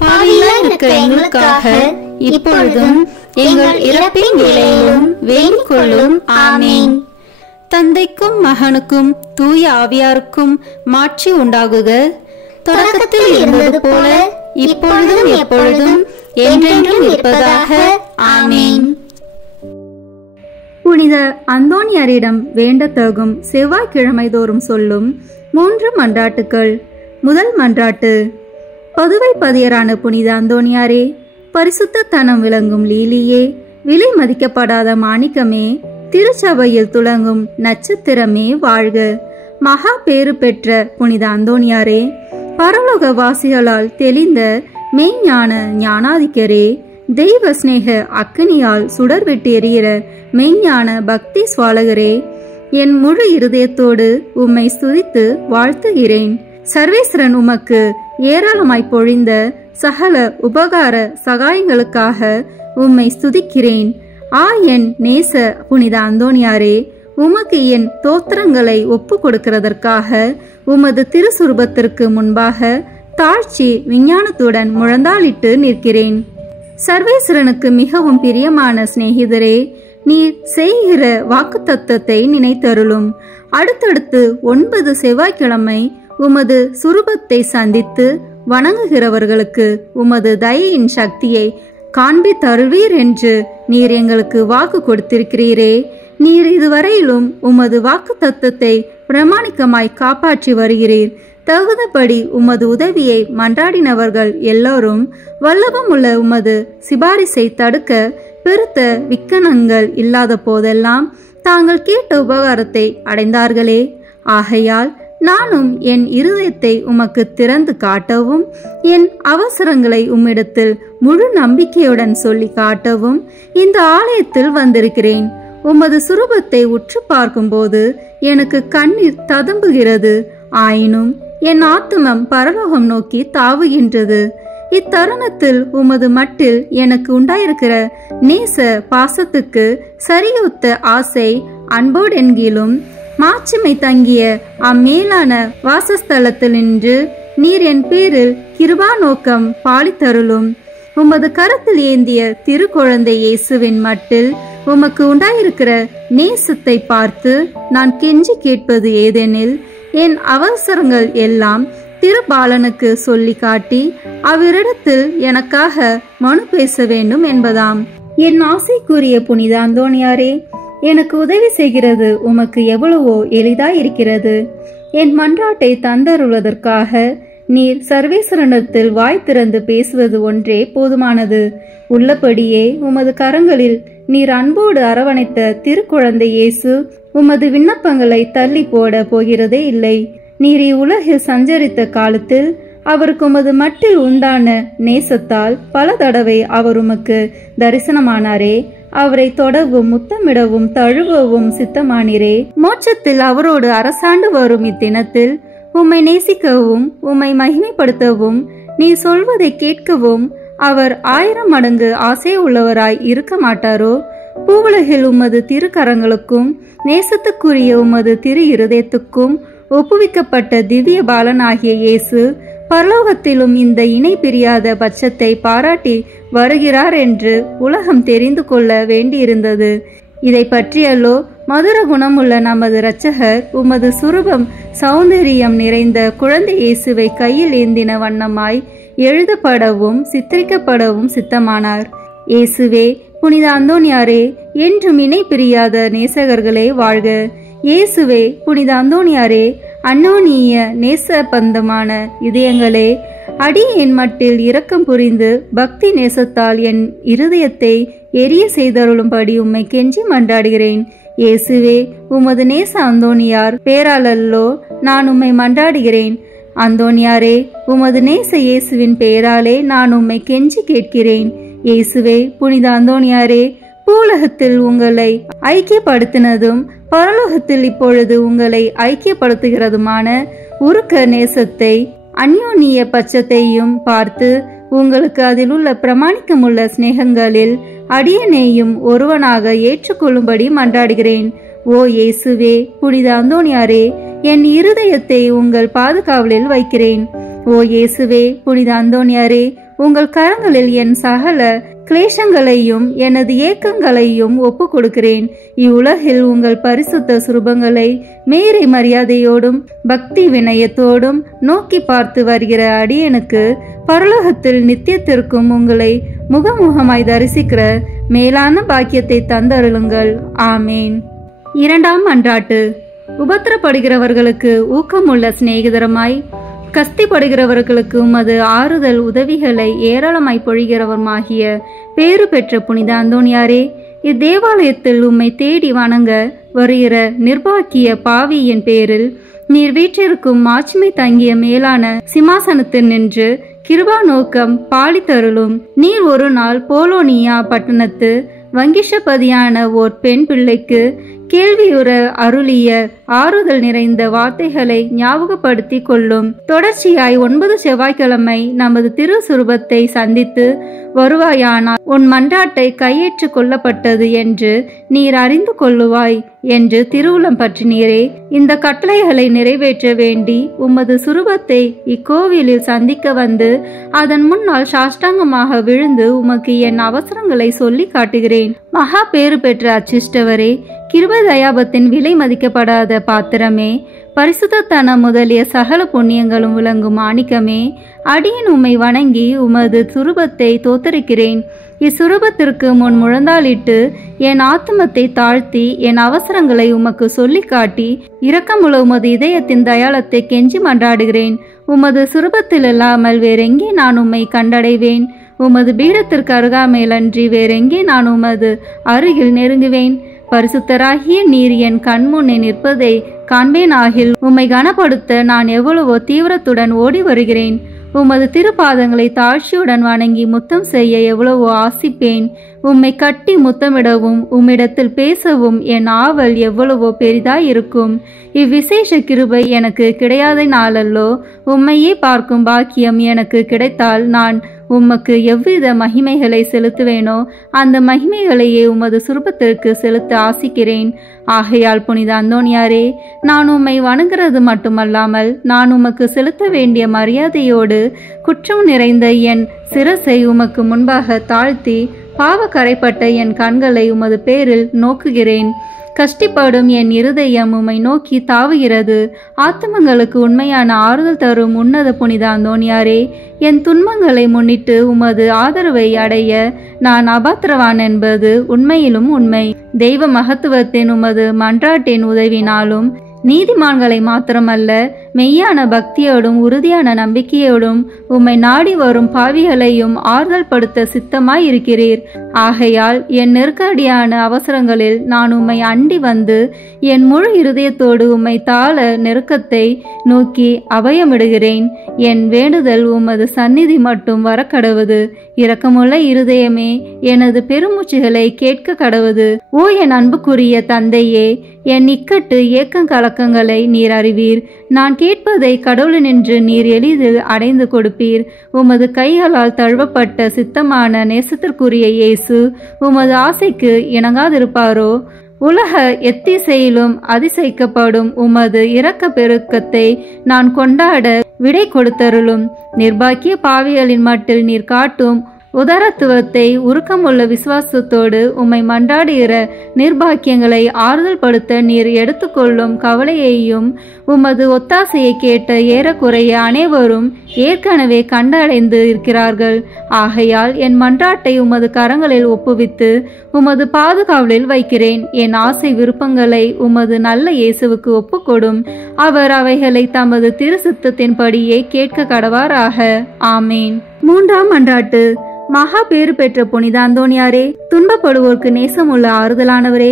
பாவிகளாய் இருக்கிற எங்களுக்காக இப்பொழுதும் எங்கள் இறப்பின் வேளையிலும் வேண்டிக் கொள்ளும். ஆமென். தந்தைக்கும் மகனுக்கும் தூய ஆவியாருக்கும் மாட்சி உண்டாகுக. தொடக்கத்தில் இருந்தது போல இப்பொழுதும் எப்பொழுதும் என்றென்றும் இருப்பதாக. ஆமென். புனித அந்தோனியாரிடம் வேண்டத்தகும் செவ்வாய்க்கிழமை தோறும் சொல்லும் 3 மன்றாட்டுக்கள். முதல் மன்றாட்டு. பதுவை பதியரான புனித அந்தோனியாரே, பரிசுத்த தனம் விளங்கும் லீலியே, விலை மதிக்கப்படாத மாணிக்கமே, திருச்சபையில் துளங்கும் நட்சத்திரமே வாழ்க. மகா பேறு பெற்ற புனித அந்தோனியாரே, பரலோக வாசிகளால் தெளிந்த மெய்ஞான ஞானாதிக்கரே, தெய்வ ஸ்நேக அக்கினியால் சுடர்விட்டு எரிகிற மெய்ஞான பக்தி சுவாலகரே, என் முழு இருதயத்தோடு உம்மை ஸ்துதித்து வாழ்த்துகிறேன். சர்வேஸ்வரன் உமக்கு ஏராளமாய் பொழிந்த சகல உபகார சகாயங்களுக்காக உம்மை ஸ்துதிக்கிறேன். என் நேச புனித அந்தோனியாரே, உமக்கு என் தோத்திரங்களை ஒப்பு கொடுக்கிறதற்காக உமது திருசுரூபத்திற்கு முன்பாக தாழ்ச்சி விஞ்ஞானத்துடன் முழந்தாளிட்டு நிற்கிறேன். சர்வேஸ்வரனுக்கு மிகவும் பிரியமான சிநேகிதரே, நீர் செய்கிற வாக்கு தத்துவத்தை நினைத்தருளும். அடுத்தடுத்து 9 செவ்வாய்க்கிழமை உமது சுரூபத்தை சந்தித்து வணங்குகிறவர்களுக்கு உமது தயையின் சக்தியை காண்பித்தருள்வீர் என்று நீர் எங்களுக்கு வாக்கு கொடுத்திருக்கிறீரே. நீர் இதுவரையிலும் உமது வாக்கு தத்துவத்தை பிரமாணிக்கமாய் காப்பாற்றி வருகிறீர். தகுந்தபடி உமது உதவியை மன்றாடினவர்கள் எல்லோரும் வல்லபமுள்ள உமது சிபாரிசை தடுக்க பெருத்த விக்கனங்கள் இல்லாத போதெல்லாம் தாங்கள் கேட்ட உபகாரத்தை அடைந்தார்களே. ஆகையால் நானும் என் இருதயத்தை உமக்கு திறந்து காட்டவும், என் அவசரங்களை உம்மிடத்தில் முழு நம்பிக்கையுடன் சொல்லி காட்டவும் இந்த ஆலயத்தில் வந்திருக்கிறேன். உமது சுரூபத்தை உற்று பார்க்கும்போது எனக்கு கண்ணீர் ததும்புகிறது. ஆயினும் என் ஆத்துமம் பரலோகம் நோக்கி தாவுகின்றது. இத்தருணத்தில் உமது மட்டில் எனக்கு உண்டாயிருக்கிற நேச பாசத்துக்கு சரியொத்த ஆசை அன்போடென்கிலும் மாட்சிமை தங்கிய அம்மேலான வாசஸ்தலத்தில் நின்று நீர் என் பேரில் கிருபா நோக்கம் பாலித்தருளும். உமது கரத்தில் ஏந்திய திருக்குழந்தை இயேசுவின் மட்டில் உமக்கு உண்டாயிருக்கிற நேசத்தை பார்த்து நான் கெஞ்சி கேட்பது ஏதெனில், என் அவசரங்கள் எல்லாம் திருபாலனுக்கு சொல்லி காட்டி அவரிடத்தில் எனக்காக மனு பேச வேண்டும் என்பதாம். என் ஆசைக்குரிய புனித அந்தோணியாரே, எனக்கு உதவி செய்கிறது உமக்கு எவ்வளவோ எளிதாயிருக்கிறது. என் மன்றாட்டை தந்தருள்வதற்காக நீர் சர்வேஸ்வரனிடத்தில் வாய் திறந்து பேசுவது ஒன்றே போதுமானது. உள்ளபடியே உமது கரங்களில் நீர் அன்போடு அரவணைத்த திருக்குழந்தை இயேசு உமது விண்ணப்பங்களை தள்ளி போட போகிறதே இல்லை. நீர் இவ்வுலகில் சஞ்சரித்த காலத்தில் அவருக்கு உமது மட்டில் உண்டான நேசத்தால் பல தடவை அவர் உமக்கு தரிசனமானாரே. அவரை தொடவும் முத்தமிடவும் தழுவவும் சித்தமானீரே. மோட்சத்தில் அவரோடு அரசாண்டு வரும் இத்தினத்தில் உம்மை நேசிக்கவும் உம்மை மகிமைப்படுத்தவும் நீ சொல்வதை கேட்கவும் அவர் 1000 மடங்கு ஆசை உள்ளவராய் இருக்க மாட்டாரோ? பூவுலகில் உமது திருக்கரங்களுக்கும் நேசத்துக்குரிய உமது திரு இருதயத்துக்கும் ஒப்புவிக்கப்பட்ட திவ்ய பாலனாகிய இயேசு பரலோகத்திலும் இந்த இணை பிரியாத பட்சத்தை பாராட்டி வருகிறார் என்று உலகம் தெரிந்து கொள்ள வேண்டியிருந்தது. இதை பற்றியல்லோ மதுர குணமுள்ள நமது இரட்சகர் உமது சுரூபம் சௌந்தரியம் நிறைந்த குழந்தை இயேசுவை கையில் ஏந்தின வண்ணமாய் எழுதப்படவும் சித்தரிக்கப்படவும் சித்தமானார். இயேசுவே, புனித அந்தோணியாரே, என்றும் இணை பிரியாத நேசகர்களே வாழ்க. இயேசுவே, புனித அந்தோணியாரே, அன்னோனிய நேச பந்தமான இதயங்களே, அடியேன் மட்டில் இரக்கம் புரிந்து பக்தி நேசத்தால் என் இருதயத்தை எரிய செய்தருளும்படி உம்மை கெஞ்சி மன்றாடுகிறேன். இயேசுவே, உமது நேச அந்தோணியார் பேராலல்லோ நான் உம்மை மன்றாடுகிறேன். அந்தோணியாரே, உமது நேச இயேசுவின் பெயராலே நான் உம்மை கெஞ்சி கேட்கிறேன். இயேசுவே, புனித அந்தோணியாரே, பூலகத்தில் உங்களை ஐக்கியப்படுத்தினதும் பரலோகத்தில் இப்பொழுது உங்களை ஐக்கியப்படுத்துகிறதுமான உருக்க நேசத்தை அந்யோன்ய பட்சத்தையும் பார்த்து உங்களுக்கு அதில் உள்ள பிரமாணிக்கமுள்ள சிநேகங்களில் அடியனையும் ஒருவனாக ஏற்றுக்கொள்ளும்படி மன்றாடுகிறேன். ஓ இயேசுவே, புனித அந்தோணியாரே, என் இருதயத்தை உங்கள் பாதுகாவலில் வைக்கிறேன். ஓ இயேசுவே, புனித அந்தோணியாரே, உங்கள் கரங்களில் என் சகல கிளேசங்களையும் எனது ஏக்கங்களையும் ஒப்பு கொடுக்கிறேன். இவ்வுலகில் உங்கள் பரிசுத்த சுரூபங்களை மேரி மரியாதையோடும் பக்தி வினயத்தோடும் நோக்கி பார்த்து வருகிற அடியனுக்கு பரலோகத்தில் நித்தியத்திற்கும் உங்களை முகமுகமாய் தரிசிக்கிற மேலான பாக்கியத்தை தந்தருளுங்கள். ஆமேன். 2ஆம் மன்றாட்டு. உபத்திரப்படுகிறவர்களுக்கு ஊக்கமுள்ள சிநேகிதரமாய் கஸ்திப்படுகிறவர்களுக்கு உமது ஆறுதல் உதவிகளை ஏராளமாய் பொழிகிறவருமாகிய பேறு பெற்ற புனித அந்தோணியாரே, இத்தேவாலயத்தில் உம்மை தேடி வணங்க வருகிற நிர்பாக்கிய பாவியின் பேரில் நீர் வீற்றிருக்கும் மாட்சிமை தங்கிய மேலான சிம்மாசனத்தில் நின்று கிருபா நோக்கம் பாலித்தருளும். நீர் ஒரு நாள் போலோனியா பட்டணத்து வங்கிஷபதியான ஓர் பெண் பிள்ளைக்கு கேள்வியுற அருளிய ஆறுதல் நிறைந்த வார்த்தைகளை ஞாபகப்படுத்தி கொள்ளும். தொடர்ச்சியாய் 9 செவ்வாய்க்கிழமை நமது திரு சுரூபத்தை சந்தித்து வருவாயானால் உன் மன்றாட்டை கையேற்று கொள்ளப்பட்டது என்று நீர் அறிந்து கொள்ளுவாய் என்று திருவுளம் பற்றினீரே. இந்த கட்டளைகளை நிறைவேற்ற வேண்டி உமது சுரூபத்தை இக்கோவிலில் சந்திக்க வந்து அதன் முன்னால் சாஷ்டாங்கமாக விழுந்து உமக்கு என் அவசரங்களை சொல்லி காட்டுகிறேன். மகா பேறு பெற்ற அச்சிஷ்டவரே, கிருபை தயாபத்தின் விலை மதிக்கப்படாத பாத்திரமே, பரிசுத்தத்தனம் முதலிய சகல புண்ணியங்களும் விளங்கும் மாணிக்கமே, அடியேன் உம்மை வணங்கி உமது சுரூபத்தை தோத்தரிக்கிறேன். இச்சுரூபத்திற்கு முன் முழந்தாளிட்டு என் ஆத்மத்தை தாழ்த்தி என் அவசரங்களை உமக்கு சொல்லி காட்டி இரக்கமுள்ள உமது இதயத்தின் தயாளத்தை கெஞ்சி மன்றாடுகிறேன். உமது சுரூபத்தில் இல்லாமல் வேறெங்கே நான் உம்மை கண்டடைவேன்? உமது பீடத்திற்கு அருகாமையிலன்றி வேறெங்கே நான் உமது அருகில் நெருங்குவேன்? பரிசுத்தராகிய நீர் என் கண்முன்னே நிற்பதை காண்பேனாகில் உம்மை கனப்படுத்த நான் எவ்வளவோ தீவிரத்துடன் ஓடி வருகிறேன். உமது திருப்பாதங்களை தாழ்ச்சியுடன் வணங்கி முத்தம் செய்ய எவ்வளவோ ஆசிப்பேன். உம்மை கட்டி முத்தமிடவும் உம்மிடத்தில் பேசவும் என் ஆவல் எவ்வளவோ பெரிதாயிருக்கும். இவ்விசேஷ கிருபை எனக்கு கிடையாத நாளல்லோ. உம்மையே பார்க்கும் பாக்கியம் எனக்கு கிடைத்தால் நான் உமக்கு எவ்வித மகிமைகளை செலுத்துவேனோ அந்த மகிமைகளையே உமது சுரூபத்திற்கு செலுத்த ஆசிக்கிறேன். ஆகையால் புனித அந்தோணியாரே, நான் உம்மை வணங்குறது மட்டுமல்லாமல் நான் உமக்கு செலுத்த வேண்டிய மரியாதையோடு குற்றம் நிறைந்த என் சிரசை உமக்கு முன்பாக தாழ்த்தி பாவ கரைப்பட்ட என் கண்களை உமது பேரில் நோக்குகிறேன். கஷ்டிப்படும் என் இருதயம் உம்மை நோக்கி தாவுகிறது. ஆத்துமங்களுக்கு உண்மையான ஆறுதல் தரும் உன்னத புனித அந்தோணியாரே, என் துன்பங்களை முன்னிட்டு உமது ஆதரவை அடைய நான் அபாத்திரவான் என்பது உண்மையிலும் உண்மை. தெய்வ மகத்துவத்தின் உமது மன்றாட்டின் உதவினாலும் நீதிமான்களை மாத்திரமல்ல, மெய்யான பக்தியோடும் உறுதியான நம்பிக்கையோடும் உம்மை நாடி வரும் பாவிகளையும் ஆறுதல் படுத்த சித்தமாயிருக்கிறீர். ஆகையால் என் நெருக்கடியான அவசரங்களில் நான் உம்மை அண்டி வந்து என் முழு இருதயத்தோடு உம்மை தாழ நெருக்கத்தை நோக்கி அபயமிடுகிறேன். என் வேண்டுதல் உமது சந்நிதி மட்டும் வரக்கடவுது. இரக்கமுள்ள இருதயமே, எனது பெருமூச்சுகளை கேட்க கடவுது. ஓ என் அன்புக்குரிய தந்தையே, என் இக்கட்டு ஏக்கங் கலக்கங்களை நீர் அறிவீர். நான் கேட்பதை கடவுளினின்று நீர் எளிதில் அடைந்து கொடுப்பீர். உமது கைகளால் தழுவப்பட்ட சித்தமான நேசத்திற்குரிய இயேசு உமது ஆசைக்கு இணங்காதிருப்பாரோ? உலக எத்திசையிலும் அதிசயிக்கப்படும் உமது இரக்க பெருக்கத்தை நான் கொண்டாட விடை கொடுத்தருளும். நிர்பாக்கிய பாவிகளின் மட்டில் நீர் காட்டும் உதாரத்துவத்தை உருக்கமுள்ள விசுவாசத்தோடு உம்மை மன்றாடுகிற நிர்பாக்கியங்களை ஆறுதல் படுத்த நீர் எடுத்துக்கொள்ளும் கவலையையும் உமது ஒத்தாசையை கேட்ட ஏறக்குறைய அனைவரும் ஏற்கனவே கண்டடைந்து இருக்கிறார்கள். ஆகையால் என் மன்றாட்டை உமது கரங்களில் ஒப்புவித்து உமது பாதுகாவலில் வைக்கிறேன். என் ஆசை விருப்பங்களை உமது நல்ல இயேசுவுக்கு ஒப்புக்கொடும். அவர் அவைகளை தமது திருசித்தத்தின்படியே கேட்க கடவாராக. ஆமேன். மூன்றாம் மன்றாட்டு. மகா பேறு பெற்ற புனித அந்தோணியாரே, துன்பப்படுவோர்க்கு நேசமுள்ள ஆறுதலானவரே,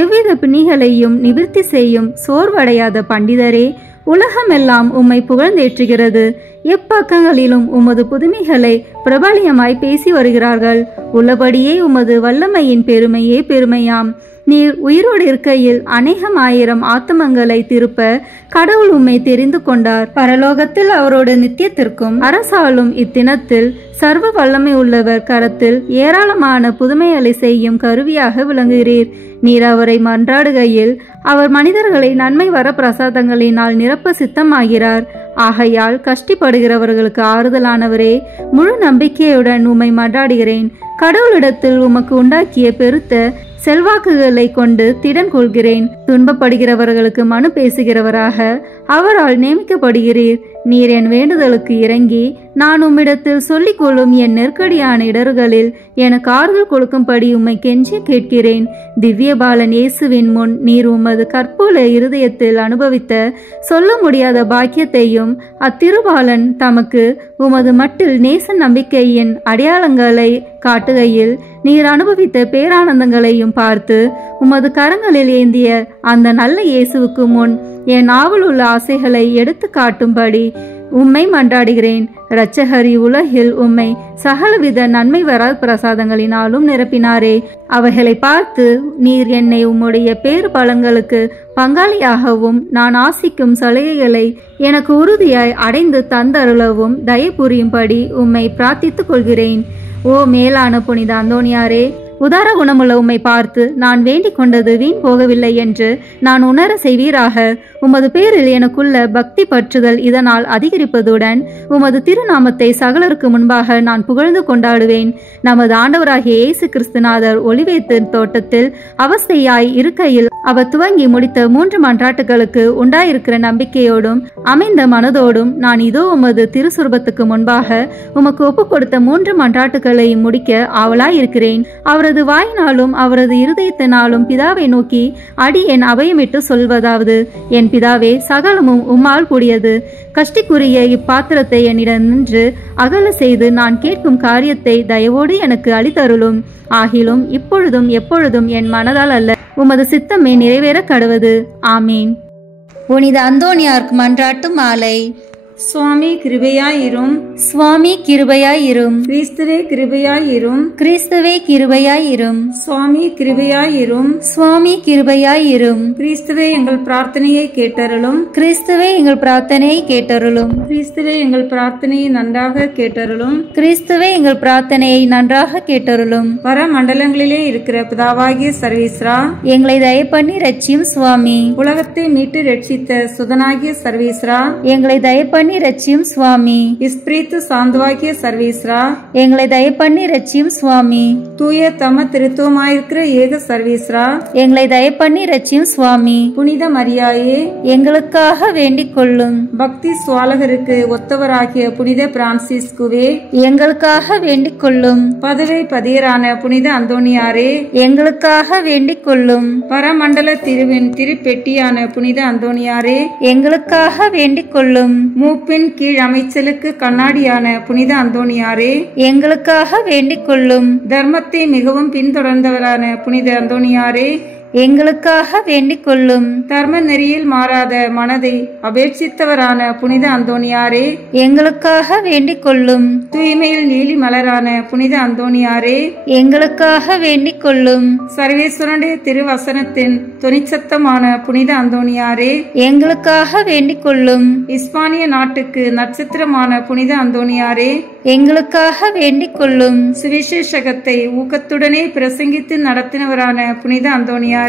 எவ்வித பிணிகளையும் நிவிர்த்தி செய்யும் சோர்வடையாத பண்டிதரே, உலகமெல்லாம் உம்மை புகழ்ந்தேற்றுகிறது. எப்பக்கங்களிலும் உமது புதுமைகளை பிரபலியமாய் பேசி வருகிறார்கள். உள்ளபடியே உமது வல்லமையின் பெருமையே பெருமையாம். நீர் உயிரோடு இருக்கையில் அநேகமாயிரம் ஆத்மங்களை திருப்ப கடவுள் உம்மை தெரிந்து கொண்டார். பரலோகத்தில் அவரோடு நித்தியத்திற்கும் அரசாலும் இத்தினத்தில் சர்வ வல்லமை உள்ளவர் கரத்தில் ஏராளமான புதுமைகளை செய்யும் கருவியாக விளங்குகிறீர். நீர் அவரை மன்றாடுகையில் அவர் மனிதர்களை நன்மை வர பிரசாதங்களினால் நிரப்ப சித்தமாகிறார். ஆகையால் கஷ்டப்படுகிறவர்களுக்கு ஆறுதலானவரே, முழு நம்பிக்கையுடன் உம்மை மன்றாடுகிறேன். கடவுளிடத்தில் உமக்கு உண்டாக்கிய பெருத்த செல்வாக்குகளை கொண்டு திடன் கொள்கிறேன். துன்பப்படுகிறவர்களுக்கு மனு பேசுகிறவராக அவரால் நியமிக்கப்படுகிறீர். நீர் என் வேண்டுதலுக்கு இறங்கி நான் உம்மிடத்தில் சொல்லிக் கொள்ளும் என் நெருக்கடியான இடர்களில் எனக்கு ஆறுதல் கொடுக்கும்படி உம்மை கெஞ்சி கேட்கிறேன். திவ்ய பாலன் இயேசுவின் முன் நீர் உமது கற்புள்ள இருதயத்தில் அனுபவித்த சொல்ல முடியாத பாக்கியத்தையும் அத்திருபாலன் தமக்கு உமது மட்டில் நேச நம்பிக்கையின் அடையாளங்களை காட்டுகையில் நீர் அனுபவித்த பேரானந்தங்களையும் பார்த்து உமது கரங்களில் ஏந்திய அந்த நல்ல இயேசுவுக்கு முன் என் ஆவலுள்ள ஆசைகளை எடுத்து காட்டும்படி உம்மை மன்றாடுகிறேன். இரட்சகரி உலகில் உம்மை சகலவித நன்மை வர பிரசாதங்களினாலும் நிரப்பினாரே. அவைகளை பார்த்து நீர் என்னை உம்முடைய பேறு பலன்களுக்கு பங்காளியாகவும் நான் ஆசிக்கும் சலுகைகளை எனக்கு உறுதியாய் அடைந்து தந்தருளவும் தயை புரியும்படி உம்மை பிரார்த்தித்துக் கொள்கிறேன். ஓ மேலான புனித அந்தோணியாரே, உதார குணமுள்ள உம்மை பார்த்து நான் வேண்டிக் கொண்டது வீண் போகவில்லை என்று நான் உணர செய்வீராக. உமது பேரில் எனக்குள்ள பக்தி பற்றுதல் இதனால் அதிகரிப்பதுடன் உமது திருநாமத்தை சகலருக்கு முன்பாக நான் புகழ்ந்து கொண்டாடுவேன். நமது ஆண்டவராகிய இயேசு கிறிஸ்துநாதர் ஒலிவேத்து தோட்டத்தில் அவஸ்தையாய் இருக்கையில் அவர் துவங்கி முடித்த 3 மன்றாட்டுகளுக்கு உண்டாயிருக்கிற நம்பிக்கையோடும் அமைந்த மனதோடும் நான் இதோ உமது திருசுரூபத்துக்கு முன்பாக உமக்கு ஒப்பு கொடுத்த 3 மன்றாட்டுகளையும் முடிக்க ஆவலாயிருக்கிறேன். அவரது வாயினாலும் அவரது இருதயத்தினாலும் பிதாவை நோக்கி அடியேன் அபயமிட்டு சொல்வதாவது: என் பிதாவே, சகலமும் உம்மால் கூடியது. கஷ்டிக்குரிய இப்பாத்திரத்தை என்னிடம் நின்று அகல செய்து நான் கேட்கும் காரியத்தை தயவோடு எனக்கு அளித்தருளும். ஆகிலும் இப்பொழுதும் எப்பொழுதும் என் மனதால் அல்ல, உமது சித்தமே நிறைவேற கடவது. ஆமீன். புனித அந்தோணியார்க்கு மன்றாட்டு மாலை. சுவாமி கிருபையாயிரும். சுவாமி கிருபையாயிரும். கிறிஸ்துவே கிருபையாயிரும். கிறிஸ்துவே கிருபையாயிரும். சுவாமி கிருபையாயிரும். சுவாமி கிருபையாயிரும். கிறிஸ்துவே எங்கள் பிரார்த்தனையை கேட்டருளும். கிறிஸ்துவே எங்கள் பிரார்த்தனையை கேட்டருளும். கிறிஸ்துவே எங்கள் பிரார்த்தனையை நன்றாக கேட்டருளும். கிறிஸ்துவே எங்கள் பிரார்த்தனையை நன்றாக கேட்டருளும். பரமண்டலங்களிலே இருக்கிற பிதாவாகிய சர்வேஸ்வரா, எங்களை தயவு பண்ணி ரட்சியும் சுவாமி. உலகத்தை மீட்டு ரட்சித்த சுதனாகிய சர்வேஸ்வரா, எங்களை தயவு பண்ணி ரட்சியும் சுவாமி. இஸ்பிரித்து சாந்துவாகிய சர்வேஸ்வரா, எங்களை தயவு பண்ணி ரட்சியும் சுவாமி. தூய தம திருத்துவமாயிருக்கிற ஏக சர்வேஸ்வரா, எங்களை தயவு பண்ணி ரட்சியும் சுவாமி. புனித மரியாயே, எங்களுக்காக வேண்டிக் கொள்ளும். பக்தி சுவாலகருக்கு ஒத்தவராகிய புனித பிரான்சிஸ்குவே, எங்களுக்காக வேண்டிக் கொள்ளும். பதவை பதியரான புனித அந்தோனியாரே, எங்களுக்காக வேண்டிக் கொள்ளும். பரமண்டல திருவின் திருப்பெட்டியான புனித அந்தோனியாரே, எங்களுக்காக வேண்டிக் கொள்ளும். மூப்பின் கீழ் அமைச்சலுக்கு கண்ணாடியான புனித அந்தோனியாரே, எங்களுக்காக வேண்டிக் கொள்ளும். தர்மத்தை மிகவும் பின்தொடர்ந்தவரான புனித அந்தோனியாரே, எங்களுக்காக வேண்டிக் கொள்ளும். தர்ம நெறியில் மாறாத மனதை அபேட்சித்தவரான புனித அந்தோனியாரே, எங்களுக்காக வேண்டிக் கொள்ளும். தூய்மையில் நீலி மலரான புனித அந்தோனியாரே, எங்களுக்காக வேண்டிக் கொள்ளும். சர்வேஸ்வரனுடைய திருவசனத்தின் தொனிச்சத்தமான புனித அந்தோனியாரே, எங்களுக்காக வேண்டிக் கொள்ளும். இஸ்பானிய நாட்டுக்கு நட்சத்திரமான புனித அந்தோனியாரே, எங்களுக்காக வேண்டிக் கொள்ளும். சுவிசேஷகத்தை ஊக்கத்துடனே பிரசங்கித்து நடத்தினவரான புனித அந்தோனியாரே,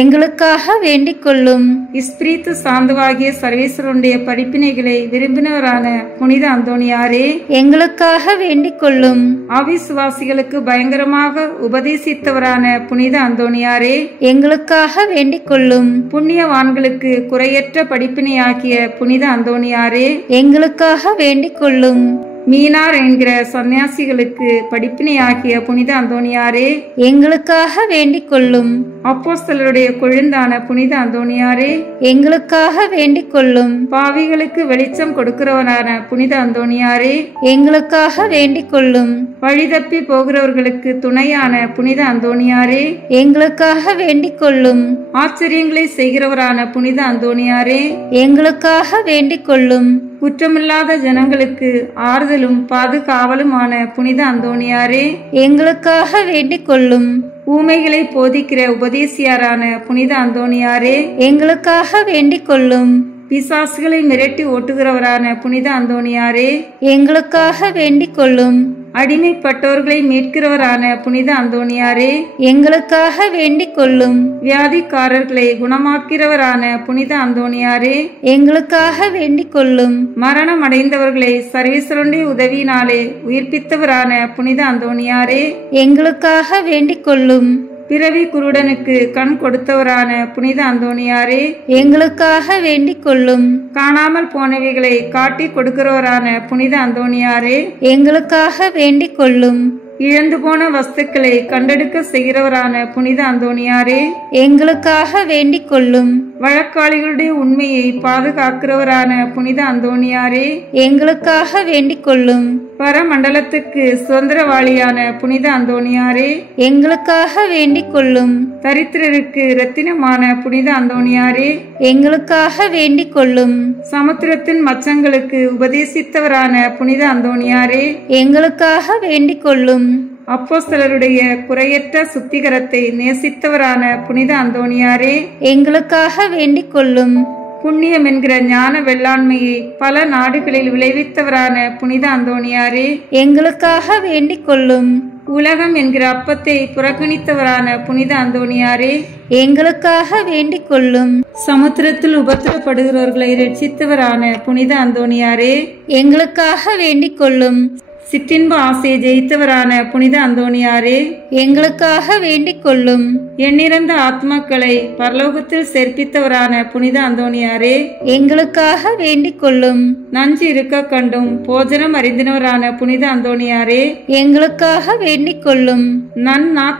எங்களுக்காக வேண்டிக் கொள்ளும். இஸ்பிரித்து சாந்துவாகிய சர்வேஸ்வரனுடைய படிப்பினைகளை விரும்பினவரான புனித அந்தோனியாரே, எங்களுக்காக வேண்டிக் கொள்ளும். அவிசுவாசிகளுக்கு பயங்கரமாக உபதேசித்தவரான புனித அந்தோனியாரே, எங்களுக்காக வேண்டிக் கொள்ளும். புண்ணியவான்களுக்கு குறையற்ற படிப்பினையாகிய புனித அந்தோனியாரே, எங்களுக்காக வேண்டிக் கொள்ளும். மீனார் என்கிற சன்னியாசிகளுக்கு படிப்பினையாகிய புனித அந்தோனியாரே, எங்களுக்காக வேண்டிக் கொள்ளும். அப்போஸ்தலருடைய கொழுந்தான புனித அந்தோனியாரே, எங்களுக்காக வேண்டிக் கொள்ளும். பாவிகளுக்கு வெளிச்சம் கொடுக்கிறவரான புனித அந்தோனியாரே, எங்களுக்காக வேண்டிக் கொள்ளும். வழிதப்பி போகிறவர்களுக்கு துணையான புனித அந்தோனியாரே, எங்களுக்காக வேண்டிக் கொள்ளும். ஆச்சரியங்களை செய்கிறவரான புனித அந்தோனியாரே, எங்களுக்காக வேண்டிக் கொள்ளும். குற்றமில்லாத ஜனங்களுக்கு ஆறுதலும் பாதுகாவலுமான புனித அந்தோனியாரே, எங்களுக்காக வேண்டிக் கொள்ளும். ஊமைகளை போதிக்கிற உபதேசியாரான புனித அந்தோனியாரே, எங்களுக்காக வேண்டிக் கொள்ளும். பிசாசுகளை மிரட்டி ஓட்டுகிறவரான புனித அந்தோனியாரே, எங்களுக்காக வேண்டிக் கொள்ளும். அடிமைப்பட்டோர்களை மீட்கிறவரான புனித அந்தோனியாரே, எங்களுக்காக வேண்டிக் கொள்ளும். வியாதிக்காரர்களை குணமாக்கிறவரான புனித அந்தோனியாரே, எங்களுக்காக வேண்டிக் கொள்ளும். மரணம் அடைந்தவர்களை சர்வேஸ்வரனுடைய உதவியினாலே உயிர்ப்பித்தவரான புனித அந்தோனியாரே, எங்களுக்காக வேண்டிக் கொள்ளும். பிறவி குருடனுக்கு கண் கொடுத்தவரான புனித அந்தோனியாரே, எங்களுக்காக வேண்டிக் கொள்ளும். காணாமல் போனவைகளை காட்டி கொடுக்கிறவரான புனித அந்தோனியாரே, எங்களுக்காக வேண்டிக் கொள்ளும். இழந்து போன வஸ்துக்களை கண்டெடுக்க செய்கிறவரான புனித அந்தோனியாரே, எங்களுக்காக வேண்டிக் கொள்ளும். வழக்காளிகளுடைய உண்மையை பாதுகாக்கிறவரான புனித அந்தோனியாரே, எங்களுக்காக வேண்டிக் கொள்ளும். பரமண்டலத்துக்கு சுதந்திரவாளியான புனித அந்தோனியாரே, எங்களுக்காக வேண்டிக் கொள்ளும். தரித்திரருக்கு இரத்தினமான புனித அந்தோனியாரே, எங்களுக்காக வேண்டிக் கொள்ளும். சமுத்திரத்தின் மச்சங்களுக்கு உபதேசித்தவரான புனித அந்தோனியாரே, எங்களுக்காக வேண்டிக் கொள்ளும். அப்போஸ்தலருடைய குறையற்ற சுத்திகரத்தை நேசித்தவரான புனித அந்தோனியாரே, எங்களுக்காக வேண்டிக் கொள்ளும். புண்ணியம் என்கிற ஞான வெள்ளாண்மையை பல நாடுகளில் விளைவித்தவரான புனித அந்தோனியாரே, எங்களுக்காக வேண்டிக் கொள்ளும். உலகம் என்கிற அப்பத்தை புறக்கணித்தவரான புனித அந்தோனியாரே, எங்களுக்காக வேண்டிக் கொள்ளும். சமுத்திரத்தில் உபத்திரப்படுகிறவர்களை ரட்சித்தவரான புனித அந்தோனியாரே, எங்களுக்காக வேண்டிக் கொள்ளும். சிற்றின்ப ஆசையை ஜெயித்தவரான புனித அந்தோனியாரே, எங்களுக்காக வேண்டிக் கொள்ளும். எண்ணிறந்த ஆத்மாக்களை பரலோகத்தில் சேர்ப்பித்தவரான புனித அந்தோனியாரே, எங்களுக்காக வேண்டிக் கொள்ளும். நஞ்சு இருக்க கண்டும் போஜனம் அறிந்தினவரான புனித அந்தோனியாரே, எங்களுக்காக வேண்டிக் கொள்ளும்.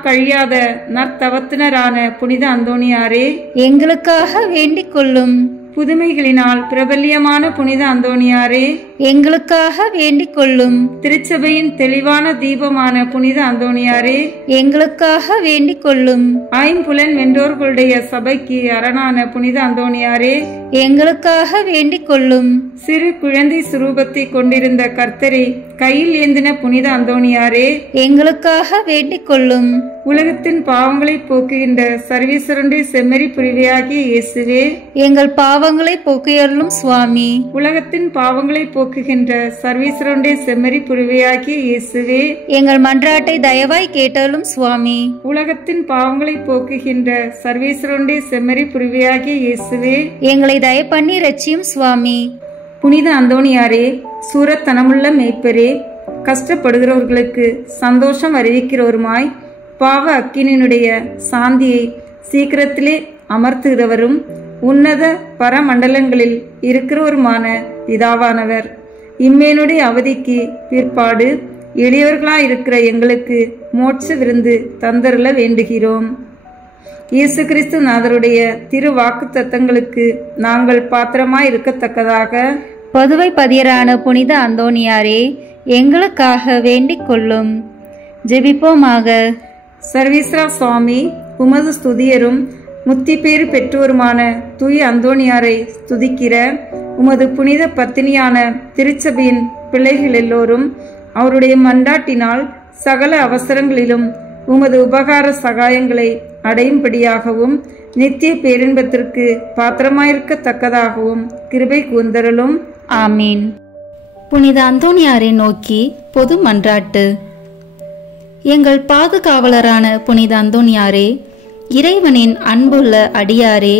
கழியாத நற்தவத்தினரான புனித அந்தோனியாரே, எங்களுக்காக வேண்டிக் கொள்ளும். புதுமைகளினால் பிரபல்யமான புனித அந்தோனியாரே, எங்களுக்காக வேண்டிக் கொள்ளும். திருச்சபையின் தெளிவான தீபமான புனித அந்தோனியாரே, எங்களுக்காக வேண்டிக் கொள்ளும். ஐம்புலன் வென்றோர்களுடைய சபைக்கு அரணான புனித அந்தோனியாரே, எங்களுக்காக வேண்டிக் கொள்ளும். சிறு குழந்தை சுரூபத்தை கொண்டிருந்த கர்த்தரை கையில் ஏந்தின புனித அந்தோணியாரே, எங்களுக்காக வேண்டிக் கொள்ளும். உலகத்தின் பாவங்களை போக்குகின்ற சர்வீஸ்வரனுடைய செம்மறி புரிவையாகிய இயேசுவே, எங்கள் பாவங்களை போக்கியருளும் சுவாமி. உலகத்தின் பாவங்களை போக்குகின்ற சர்வீஸ்வரனுடைய செம்மறி புரிவையாகிய இயேசுவே, எங்கள் மன்றாட்டை தயவாய் கேட்டருளும் சுவாமி. உலகத்தின் பாவங்களை போக்குகின்ற சர்வீஸ்வரனுடைய செம்மறி புரிவையாகிய இயேசுவே, எங்களை தய பண்ணி ரட்சியும் சுவாமி. புனித அந்தோணியாரே, சூரத்தனமுள்ள மேய்ப்பரே, கஷ்டப்படுகிறவர்களுக்கு சந்தோஷம் அறிவிக்கிறவருமாய் பாவ அக்கினியினுடைய சாந்தியை சீக்கிரத்திலே அமர்த்துகிறவரும் உன்னத பரமண்டலங்களில் இருக்கிறவருமான பிதாவானவர், இம்மேனுடைய அவதிக்கு பிற்பாடு எளியவர்களாயிருக்கிற எங்களுக்கு மோட்ச விருந்து தந்தருள வேண்டுகிறோம். இயேசு கிறிஸ்து நாதருடைய திரு வாக்கு தத்தங்களுக்கு நாங்கள் பாத்திரமாய் இருக்கத்தக்கதாக பதுவை பதியரான புனித அந்தோணியாரே, எங்களுக்காக வேண்டிக் கொள்ளும். ஜெபிப்போமாக. சர்வீஸ்வரா சுவாமி, உமது ஸ்துதியரும் முத்திப்பேறு பெற்றோருமான தூய அந்தோணியாரை ஸ்துதிக்கிற உமது புனித பத்தினியான திருச்சபையின் பிள்ளைகள் எல்லோரும் அவருடைய மன்றாட்டினால் சகல அவசரங்களிலும் உமது உபகார சகாயங்களை அடையும்படியாகவும் நித்திய பேரின்பத்திற்கு பாத்திரமாயிருக்கத்தக்கதாகவும் கிருபை கூர்ந்தருளும். ஆமீன். புனித அந்தோணியாரை நோக்கி பொது மன்றாட்டு. எங்கள் பாதுகாவலரான புனித அந்தோணியாரே, இறைவனின் அன்புள்ள அடியாரே,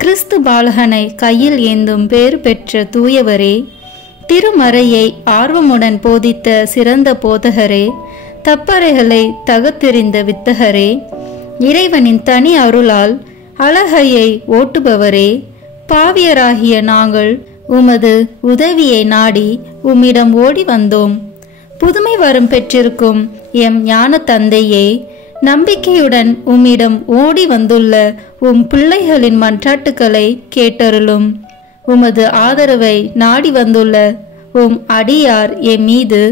கிறிஸ்து பாலகனை கையில் ஏந்தும் பேறு பெற்ற தூயவரே, திருமறையை ஆர்வமுடன் போதித்த சிறந்த போதகரே, தப்பறைகளை தகத்தெறிந்த வித்தகரே, இறைவனின் தனி அருளால் அழகையை ஓட்டுபவரே, பாவியராகிய நாங்கள் உமது உதவியை நாடி உம்மிடம் ஓடி வந்தோம். புதுமை வரம் பெற்றிருக்கும் எம் ஞான தந்தையே, நம்பிக்கையுடன் உம்மிடம் ஓடி வந்துள்ள உம் பிள்ளைகளின் மன்றாட்டுக்களை கேட்டருளும். உமது ஆதரவை நாடி வந்துள்ள உம் அடியார் எம் மீது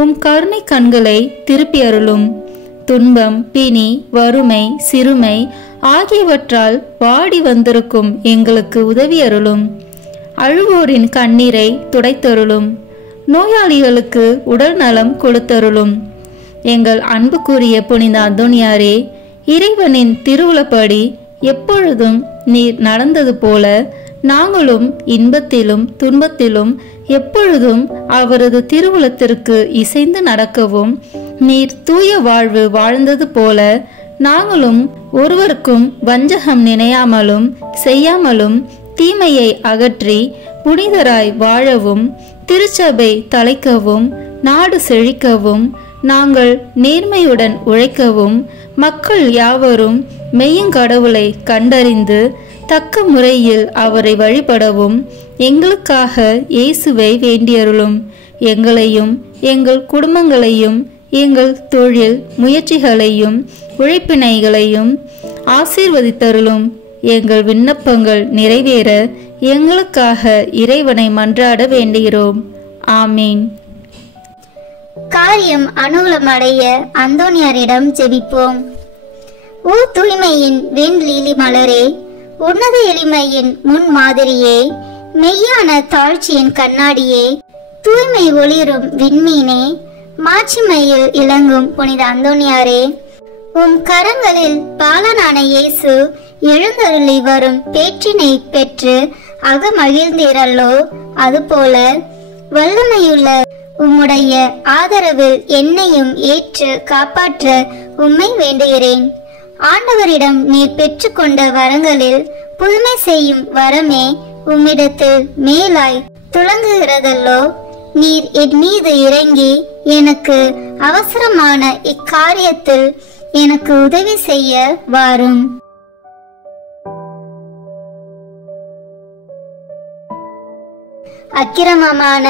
உம் கருணை கண்களை திருப்பி அருளும். துன்பம், பிணி, வறுமை, சிறுமை ஆகியவற்றால் வாடி வந்திருக்கும் எங்களுக்கு உதவி அருளும். அழுவோரின் கண்ணீரை துடைத்தருளும். நோயாளிகளுக்கு உடல் நலம் கொடுத்தருளும். எங்கள் அன்புக்குரிய புனித அந்தோணியாரே, இறைவனின் திருவுளப்படி எப்பொழுதும் நீர் நடந்தது போல நாங்களும் இன்பத்திலும் துன்பத்திலும் எப்பொழுதும் அவரது திருவுளத்திற்கு இசைந்து நடக்கவும், நீர் தூய வாழ்வு வாழ்ந்தது போல நாங்களும் ஒருவருக்கும் வஞ்சகம் நினையாமலும் செய்யாமலும் தீமையை அகற்றி புனிதராய் வாழவும், திருச்சபை தலைக்கவும், நாடு செழிக்கவும், நாங்கள் நேர்மையுடன் உழைக்கவும், மக்கள் யாவரும் மெய்யங்கடவுளை கண்டறிந்து தக்க முறையில் அவரை வழிபடவும் எங்களுக்காக இயேசுவை வேண்டியருளும். எங்களையும் எங்கள் குடும்பங்களையும் எங்கள் தொழில் முயற்சிகளையும் உழைப்பினைகளையும் ஆசீர்வதித்தருளும். எங்கள் விண்ணப்பங்கள் நிறைவேற எங்களுக்காக இறைவனை மன்றாட வேண்டுகிறோம். ஆமீன். காரியம் அனுகூலமடைய அந்தோணியாரிடம் ஜெபிப்போம். ஓ தூய்மையின் வெண்லீலி மலரே, உன்னத எளிமையின் முன் மாதிரியே, மெய்யான தாழ்ச்சியின் கண்ணாடியே, தூய்மை ஒளிரும் விண்மீனே, மாட்சிமையில் இளங்கும் புனித அந்தோணியாரே, உம் கரங்களில் பாலனான இயேசு எழுந்தருளி வரும் பேற்றினை பெற்று அகமகிழ்ந்தீரல்லோ, அதுபோல வல்லமையுள்ள உம்முடைய ஆதரவில் என்னையும் ஏற்று காப்பாற்ற உம்மை வேண்டுகிறேன். ஆண்டவரிடம் நீர் பெற்றுக்கொண்ட வரங்களில் புதுமை செய்யும் வரமே உம்மிடத்தில் மேலாய் துளங்குகிறதல்லோ. நீர் என் மீது இறங்கி எனக்கு அவசரமான இக்காரியத்தில் எனக்கு உதவி செய்ய வாரும். அக்கிரமமான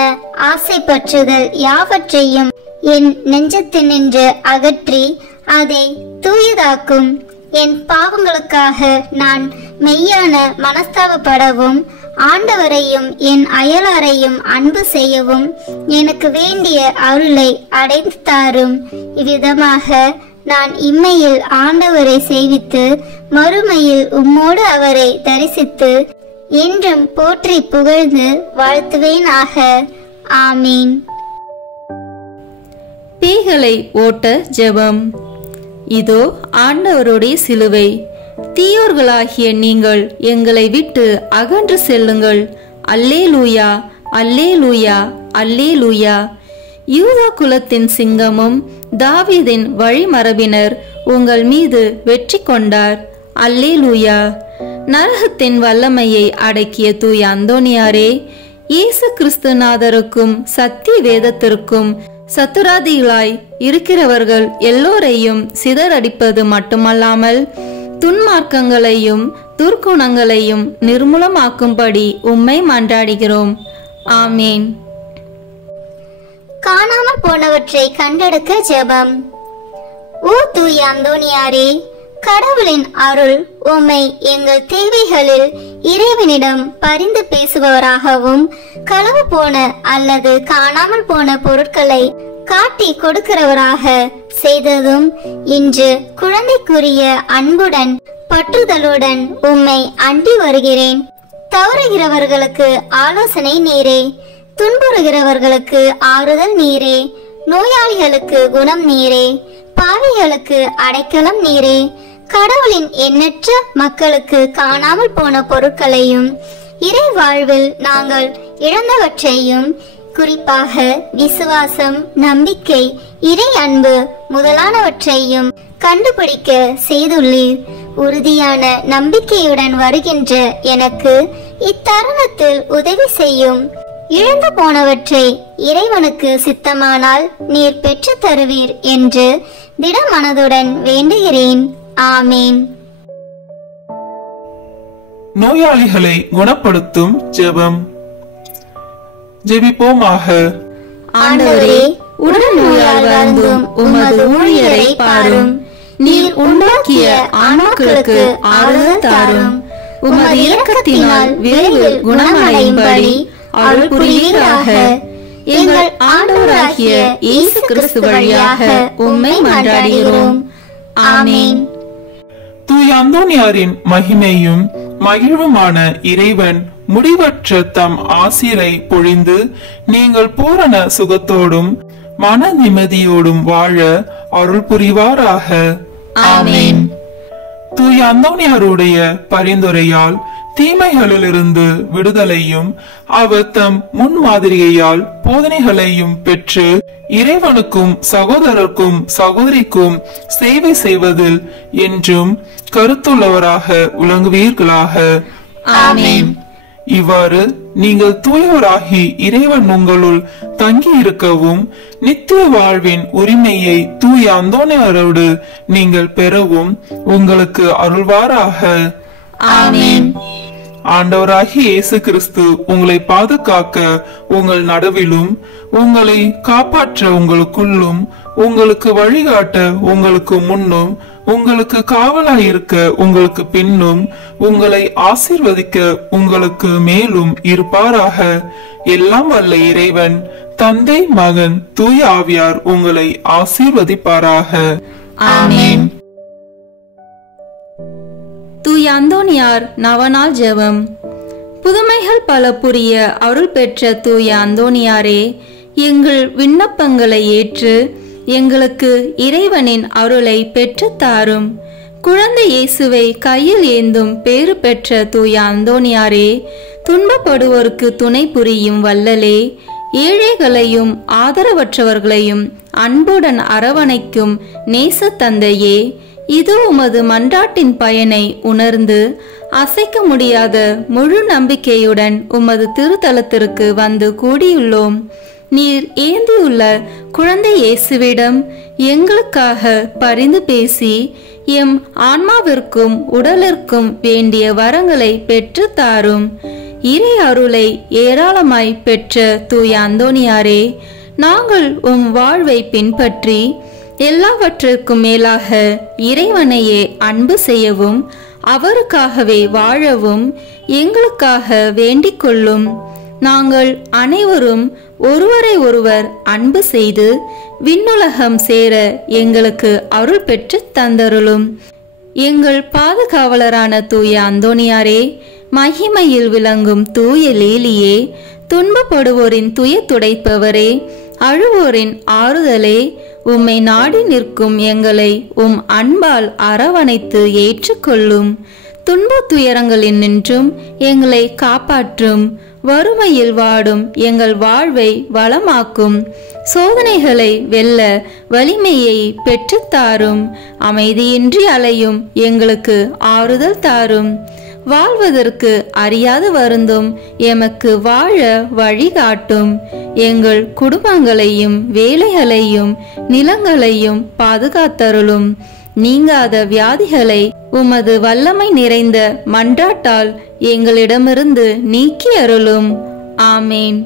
ஆசை பற்றுதல் யாவற்றையும் என் நெஞ்சத்தினின்று அகற்றி அதை தூயதாக்கும். என் பாவங்களுக்காக நான் மெய்யான மனஸ்தாபப்படவும், ஆண்டவரையும் என் அயலாரையும் அன்பு செய்யவும் எனக்கு வேண்டிய அருளை அடைந்து தாரும். இவ்விதமாக நான் இம்மையில் ஆண்டவரை சேவித்து மறுமையில் உம்மோடு அவரை தரிசித்து என்றும் போற்றி புகழ்ந்து வாழ்த்துவேனாக. ஆமீன். பேய்களை ஓட்ட ஜெபம். இதோ ஆண்டவருடைய சிலுவை. தீயோர்களாகிய நீங்கள் எங்களை விட்டு அகன்று செல்லுங்கள். அல்லேலூயா, அல்லேலூயா, அல்லேலூயா. யூதா குலத்தின் சிங்கமும் தாவீதின் வழிமரபினர் உங்கள் மீது வெற்றி கொண்டார். அல்லேலூயா. நரகத்தின் வல்லமையை அடக்கிய தூய அந்தோனியாரே, இயேசு கிறிஸ்துநாதருக்கும் சத்திய வேதத்திற்கும் சத்துராதிகளாய் இருக்கிறவர்கள் எல்லோரையும் சிதறடிப்பது மட்டுமல்லாமல் துன்மார்க்கங்களையும் துர்க்குணங்களையும் நிர்மூலமாக்கும்படி உம்மை மன்றாடுகிறோம். ஆமீன். காணாமல் போனவற்றை கண்டெடுக்க ஜெபம். ஓ தூய அந்தோனியாரே, கடவுளின் அருள் உம்மை எங்கள் தேவைகளில் இறைவனிடம் பரிந்து பேசுபவராகவும் களவு போன அல்லது காணாமல் போன பொருட்களை காட்டி கொடுக்கிறவராக செய்ததும் இன்று குழந்தைக்குரிய அன்புடன் பற்றுதலுடன் உம்மை அண்டி வருகிறேன். தவறுகிறவர்களுக்கு ஆலோசனை நீரே, துன்புறுகிறவர்களுக்கு ஆறுதல் நீரே, நோயாளிகளுக்கு குணம் நீரே, பாவிகளுக்கு அடைக்கலம் நீரே. கடவுளின் எண்ணற்ற மக்களுக்கு காணாமல் போன பொருட்களையும் இறை வாழ்வில் நாங்கள் இழந்தவற்றையும், குறிப்பாக விசுவாசம், நம்பிக்கை, இறை அன்பு முதலானவற்றையும் கண்டுபிடிக்க செய்துள்ளீர். உறுதியான நம்பிக்கையுடன் வருகின்ற எனக்கு இத்தருணத்தில் உதவி செய்யும். இழந்து போனவற்றை இறைவனுக்கு சித்தமானால் நீர் பெற்று தருவீர் என்று திடமனதுடன் வேண்டுகிறேன். ஆமீன். நோயாளிகளை குணப்படுத்தும் ஜெபம். ஜெபிப்போமாக. ஆண்டவரே, உடல் நோயால் வருந்தும் உமது ஊழியரை பாரும். நீர் உண்டாக்கிய ஆன்மாக்களுக்கு ஆறுதல் தாரும். உமது இரக்கத்தினால் விரைவில் குணமடையும்படி அருள் புரிவீராக. எங்கள் ஆண்டவராகிய இயேசு கிறிஸ்து வழியாக உம்மை மன்றாடுகிறோம். ஆமீன். தூய அந்தோனியாரின் மகிமையும் மகிழ்வுமான இறைவன் முடிவற்ற தம் ஆசிரை பொழிந்து நீங்கள் பூரண சுகத்தோடும் மன நிம்மதியோடும் வாழ அருள் புரிவாராக. ஆமீன். தூய அந்தோனியாருடைய பரிந்துரையால் தீமைகளிலிருந்து விடுதலையும் அவர் தம் முன்மாதிரியால் போதனைகளையும் பெற்று இறைவனுக்கும் சகோதரருக்கும் சகோதரிக்கும் சேவை செய்வதில் என்றும் கருத்துள்ளவராக விளங்குவீர்களாக. ஆமீன். இவ்வாறு நீங்கள் தூயவராகி இறைவன் உங்களுள் தங்கி இருக்கவும் நித்திய வாழ்வின் உரிமையை தூய அந்தோனியாரோடு நீங்கள் பெறவும் உங்களுக்கு அருள்வாராக. ஆமீன். ஆண்டவராகி இயேசு கிறிஸ்து உங்களை பாதுகாக்க உங்கள் நடுவிலும், உங்களை காப்பாற்ற உங்களுக்குள்ளும், உங்களுக்கு வழிகாட்ட உங்களுக்கு முன்னும், உங்களுக்கு காவலாயிருக்க உங்களுக்கு பின்னும், உங்களை ஆசீர்வதிக்க உங்களுக்கு மேலும் இருப்பாராக. எல்லாம் வல்ல இறைவன் தந்தை, மகன், தூய ஆவியார் உங்களை ஆசீர்வதிப்பாராக. ஆமீன். தூய அந்தோனியார் நவநாள் ஜெபம். புதுமைகள் பல புரிய அருள் பெற்ற தூய அந்தோனியாரே, எங்கள் விண்ணப்பங்களை ஏற்று எங்களுக்கு இறைவனின் அருளை பெற்று தாரும். குழந்தை இயேசுவை கையில் ஏந்தும் பேறு பெற்ற தூய அந்தோனியாரே, துன்பப்படுவோருக்கு துணை புரியும் வல்லலே, ஏழைகளையும் ஆதரவற்றவர்களையும் அன்புடன் அரவணைக்கும் நேச தந்தையே, இது உமது மன்றாட்டின் பயனை உணர்ந்து அசைக்க முடியாத முழு நம்பிக்கையுடன் உமது திருத்தலத்திற்கு வந்து கூடியுள்ளோம். நீர் ஏந்தியுள்ள குழந்தை இயேசுவிடம் எங்களுக்காக பரிந்து பேசி எம் ஆன்மாவிற்கும் உடலிற்கும் வேண்டிய வரங்களை பெற்று தாரும். இறை அருளை ஏராளமாய் பெற்ற தூய அந்தோனியாரே, நாங்கள் உம் வாழ்வை பின்பற்றி எல்லாவற்றிற்கும் மேலாக இறைவனையே அன்பு செய்யவும் அவருக்காகவே வாழவும் எங்களுக்காக வேண்டிக் கொள்ளும். நாங்கள் அனைவரும் ஒருவரை ஒருவர் அன்பு செய்து விண்ணுலகம் சேர எங்களுக்கு அருள் பெற்று தந்தருளும். எங்கள் பாதுகாவலரான தூய அந்தோனியாரே, மகிமையில் விளங்கும் தூய லேலியே, துன்பப்படுவோரின் துயர் துடைப்பவரே, அழுவோரின் ஆறுதலே, உம்மை நாடி நிற்கும் எங்களை உம் அன்பால் அரவணைத்து ஏற்றுக்கொள்ளும். துன்ப துயரங்களில் நின்றும் எங்களை காப்பாற்றும். வறுமையில் வாடும் எங்கள் வாழ்வை வளமாக்கும். சோதனைகளை வெல்ல வலிமையை பெற்றுத்தாரும். அமைதியின்றி அலையும் எங்களுக்கு ஆறுதல் தாரும். வாழ்வதற்கு அறியாது வருந்தும் எமக்கு வாழ வழிகாட்டும். எங்கள் குடும்பங்களையும் வேலைகளையும் நிலங்களையும் பாதுகாத்தருளும். நீங்காத வியாதிகளை உமது வல்லமை நிறைந்த மன்றாட்டால் எங்களிடமிருந்து நீக்கி அருளும். ஆமேன்.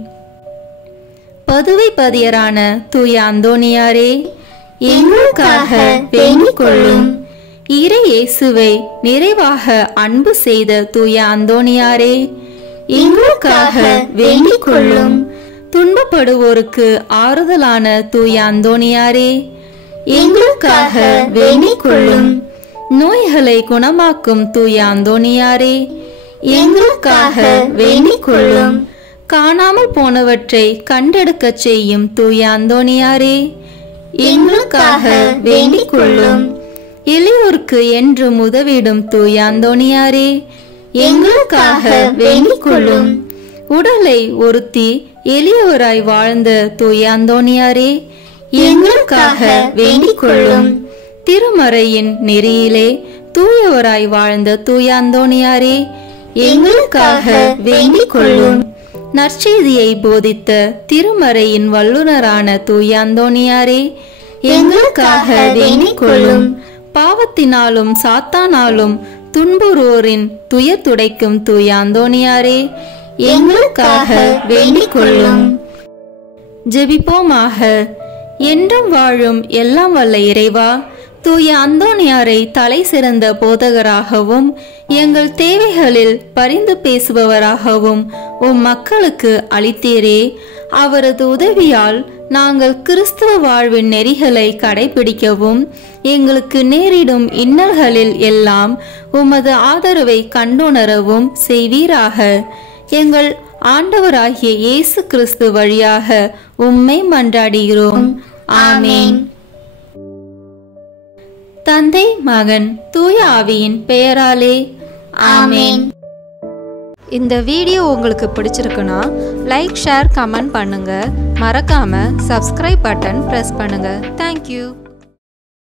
பதுவை பதியரான தூய அந்தோணியாரே, எங்களுக்காக வேண்டிக் கொள்ளும். இறை இயேசுவை நிறைவாக அன்பு செய்த தூய அந்தோணியாரே, எங்களுக்காக வேண்டிக் கொள்ளும். துன்பப்படுவோருக்கு ஆறுதலான தூய அந்தோணியாரே, எங்களுக்காக வேண்டிக் கொள்ளும். நோய்களை குணமாக்கும் தூய அந்தோணியாரே, எங்களுக்காக வேண்டிக் கொள்ளும். காணாமல் போனவற்றை கண்டெடுக்க செய்யும் தூய அந்தோணியாரே, எங்களுக்காக வேண்டிக் கொள்ளும். எளியோருக்கு என்றும் உதவிடும் தூய அந்தோணியாரே, எங்களுக்காக வேண்டிக் கொள்ளும். உடலை ஒருத்தி எளியவராய் வாழ்ந்த தூய அந்தோணியாரே, எங்களுக்காக வேண்டிக் கொள்ளும். திருமறையின் நெறியிலே தூயவராய் வாழ்ந்த தூய அந்தோணியாரே, எங்களுக்காக வேண்டிக் கொள்ளும். நற்செய்தியை போதித்த திருமறையின் வல்லுனரான தூய அந்தோணியாரே, எங்களுக்காக வேண்டிக் கொள்ளும். பாவத்தினாலும் சாத்தானாலும் துன்புறுவோரின் துயர் துடைக்கும் தூய அந்தோணியாரே, எங்களுக்காக வேண்டிக் கொள்ளும். ஜெபிப்போமாக. என்றும் வாழும் எல்லாம் வல்ல இறைவா, தூய அந்தோணியாரை தலை சிறந்த போதகராகவும் எங்கள் தேவைகளில் பரிந்து பேசுபவராகவும் உம் மக்களுக்கு அளித்தீரே. அவரது உதவியால் நாங்கள் கிறிஸ்துவ வாழ்வின் நெறிகளை கடைபிடிக்கவும் எங்களுக்கு நேரிடும் இன்னல்களில் எல்லாம் உமது ஆதரவை கண்டுணரவும் செய்வீராக. எங்கள் ஆண்டவராகிய இயேசு கிறிஸ்து வழியாக உம்மை மன்றாடுகிறோம். ஆமேன். தந்தை, மகன், தூய ஆவியின் பெயராலே ஆமேன். இந்த வீடியோ உங்களுக்கு பிடிச்சிருக்குன்னா லைக், ஷேர், கமெண்ட் பண்ணுங்க. மறக்காம சப்ஸ்கிரைப் பட்டன் பிரஸ் பண்ணுங்க. தேங்க்யூ.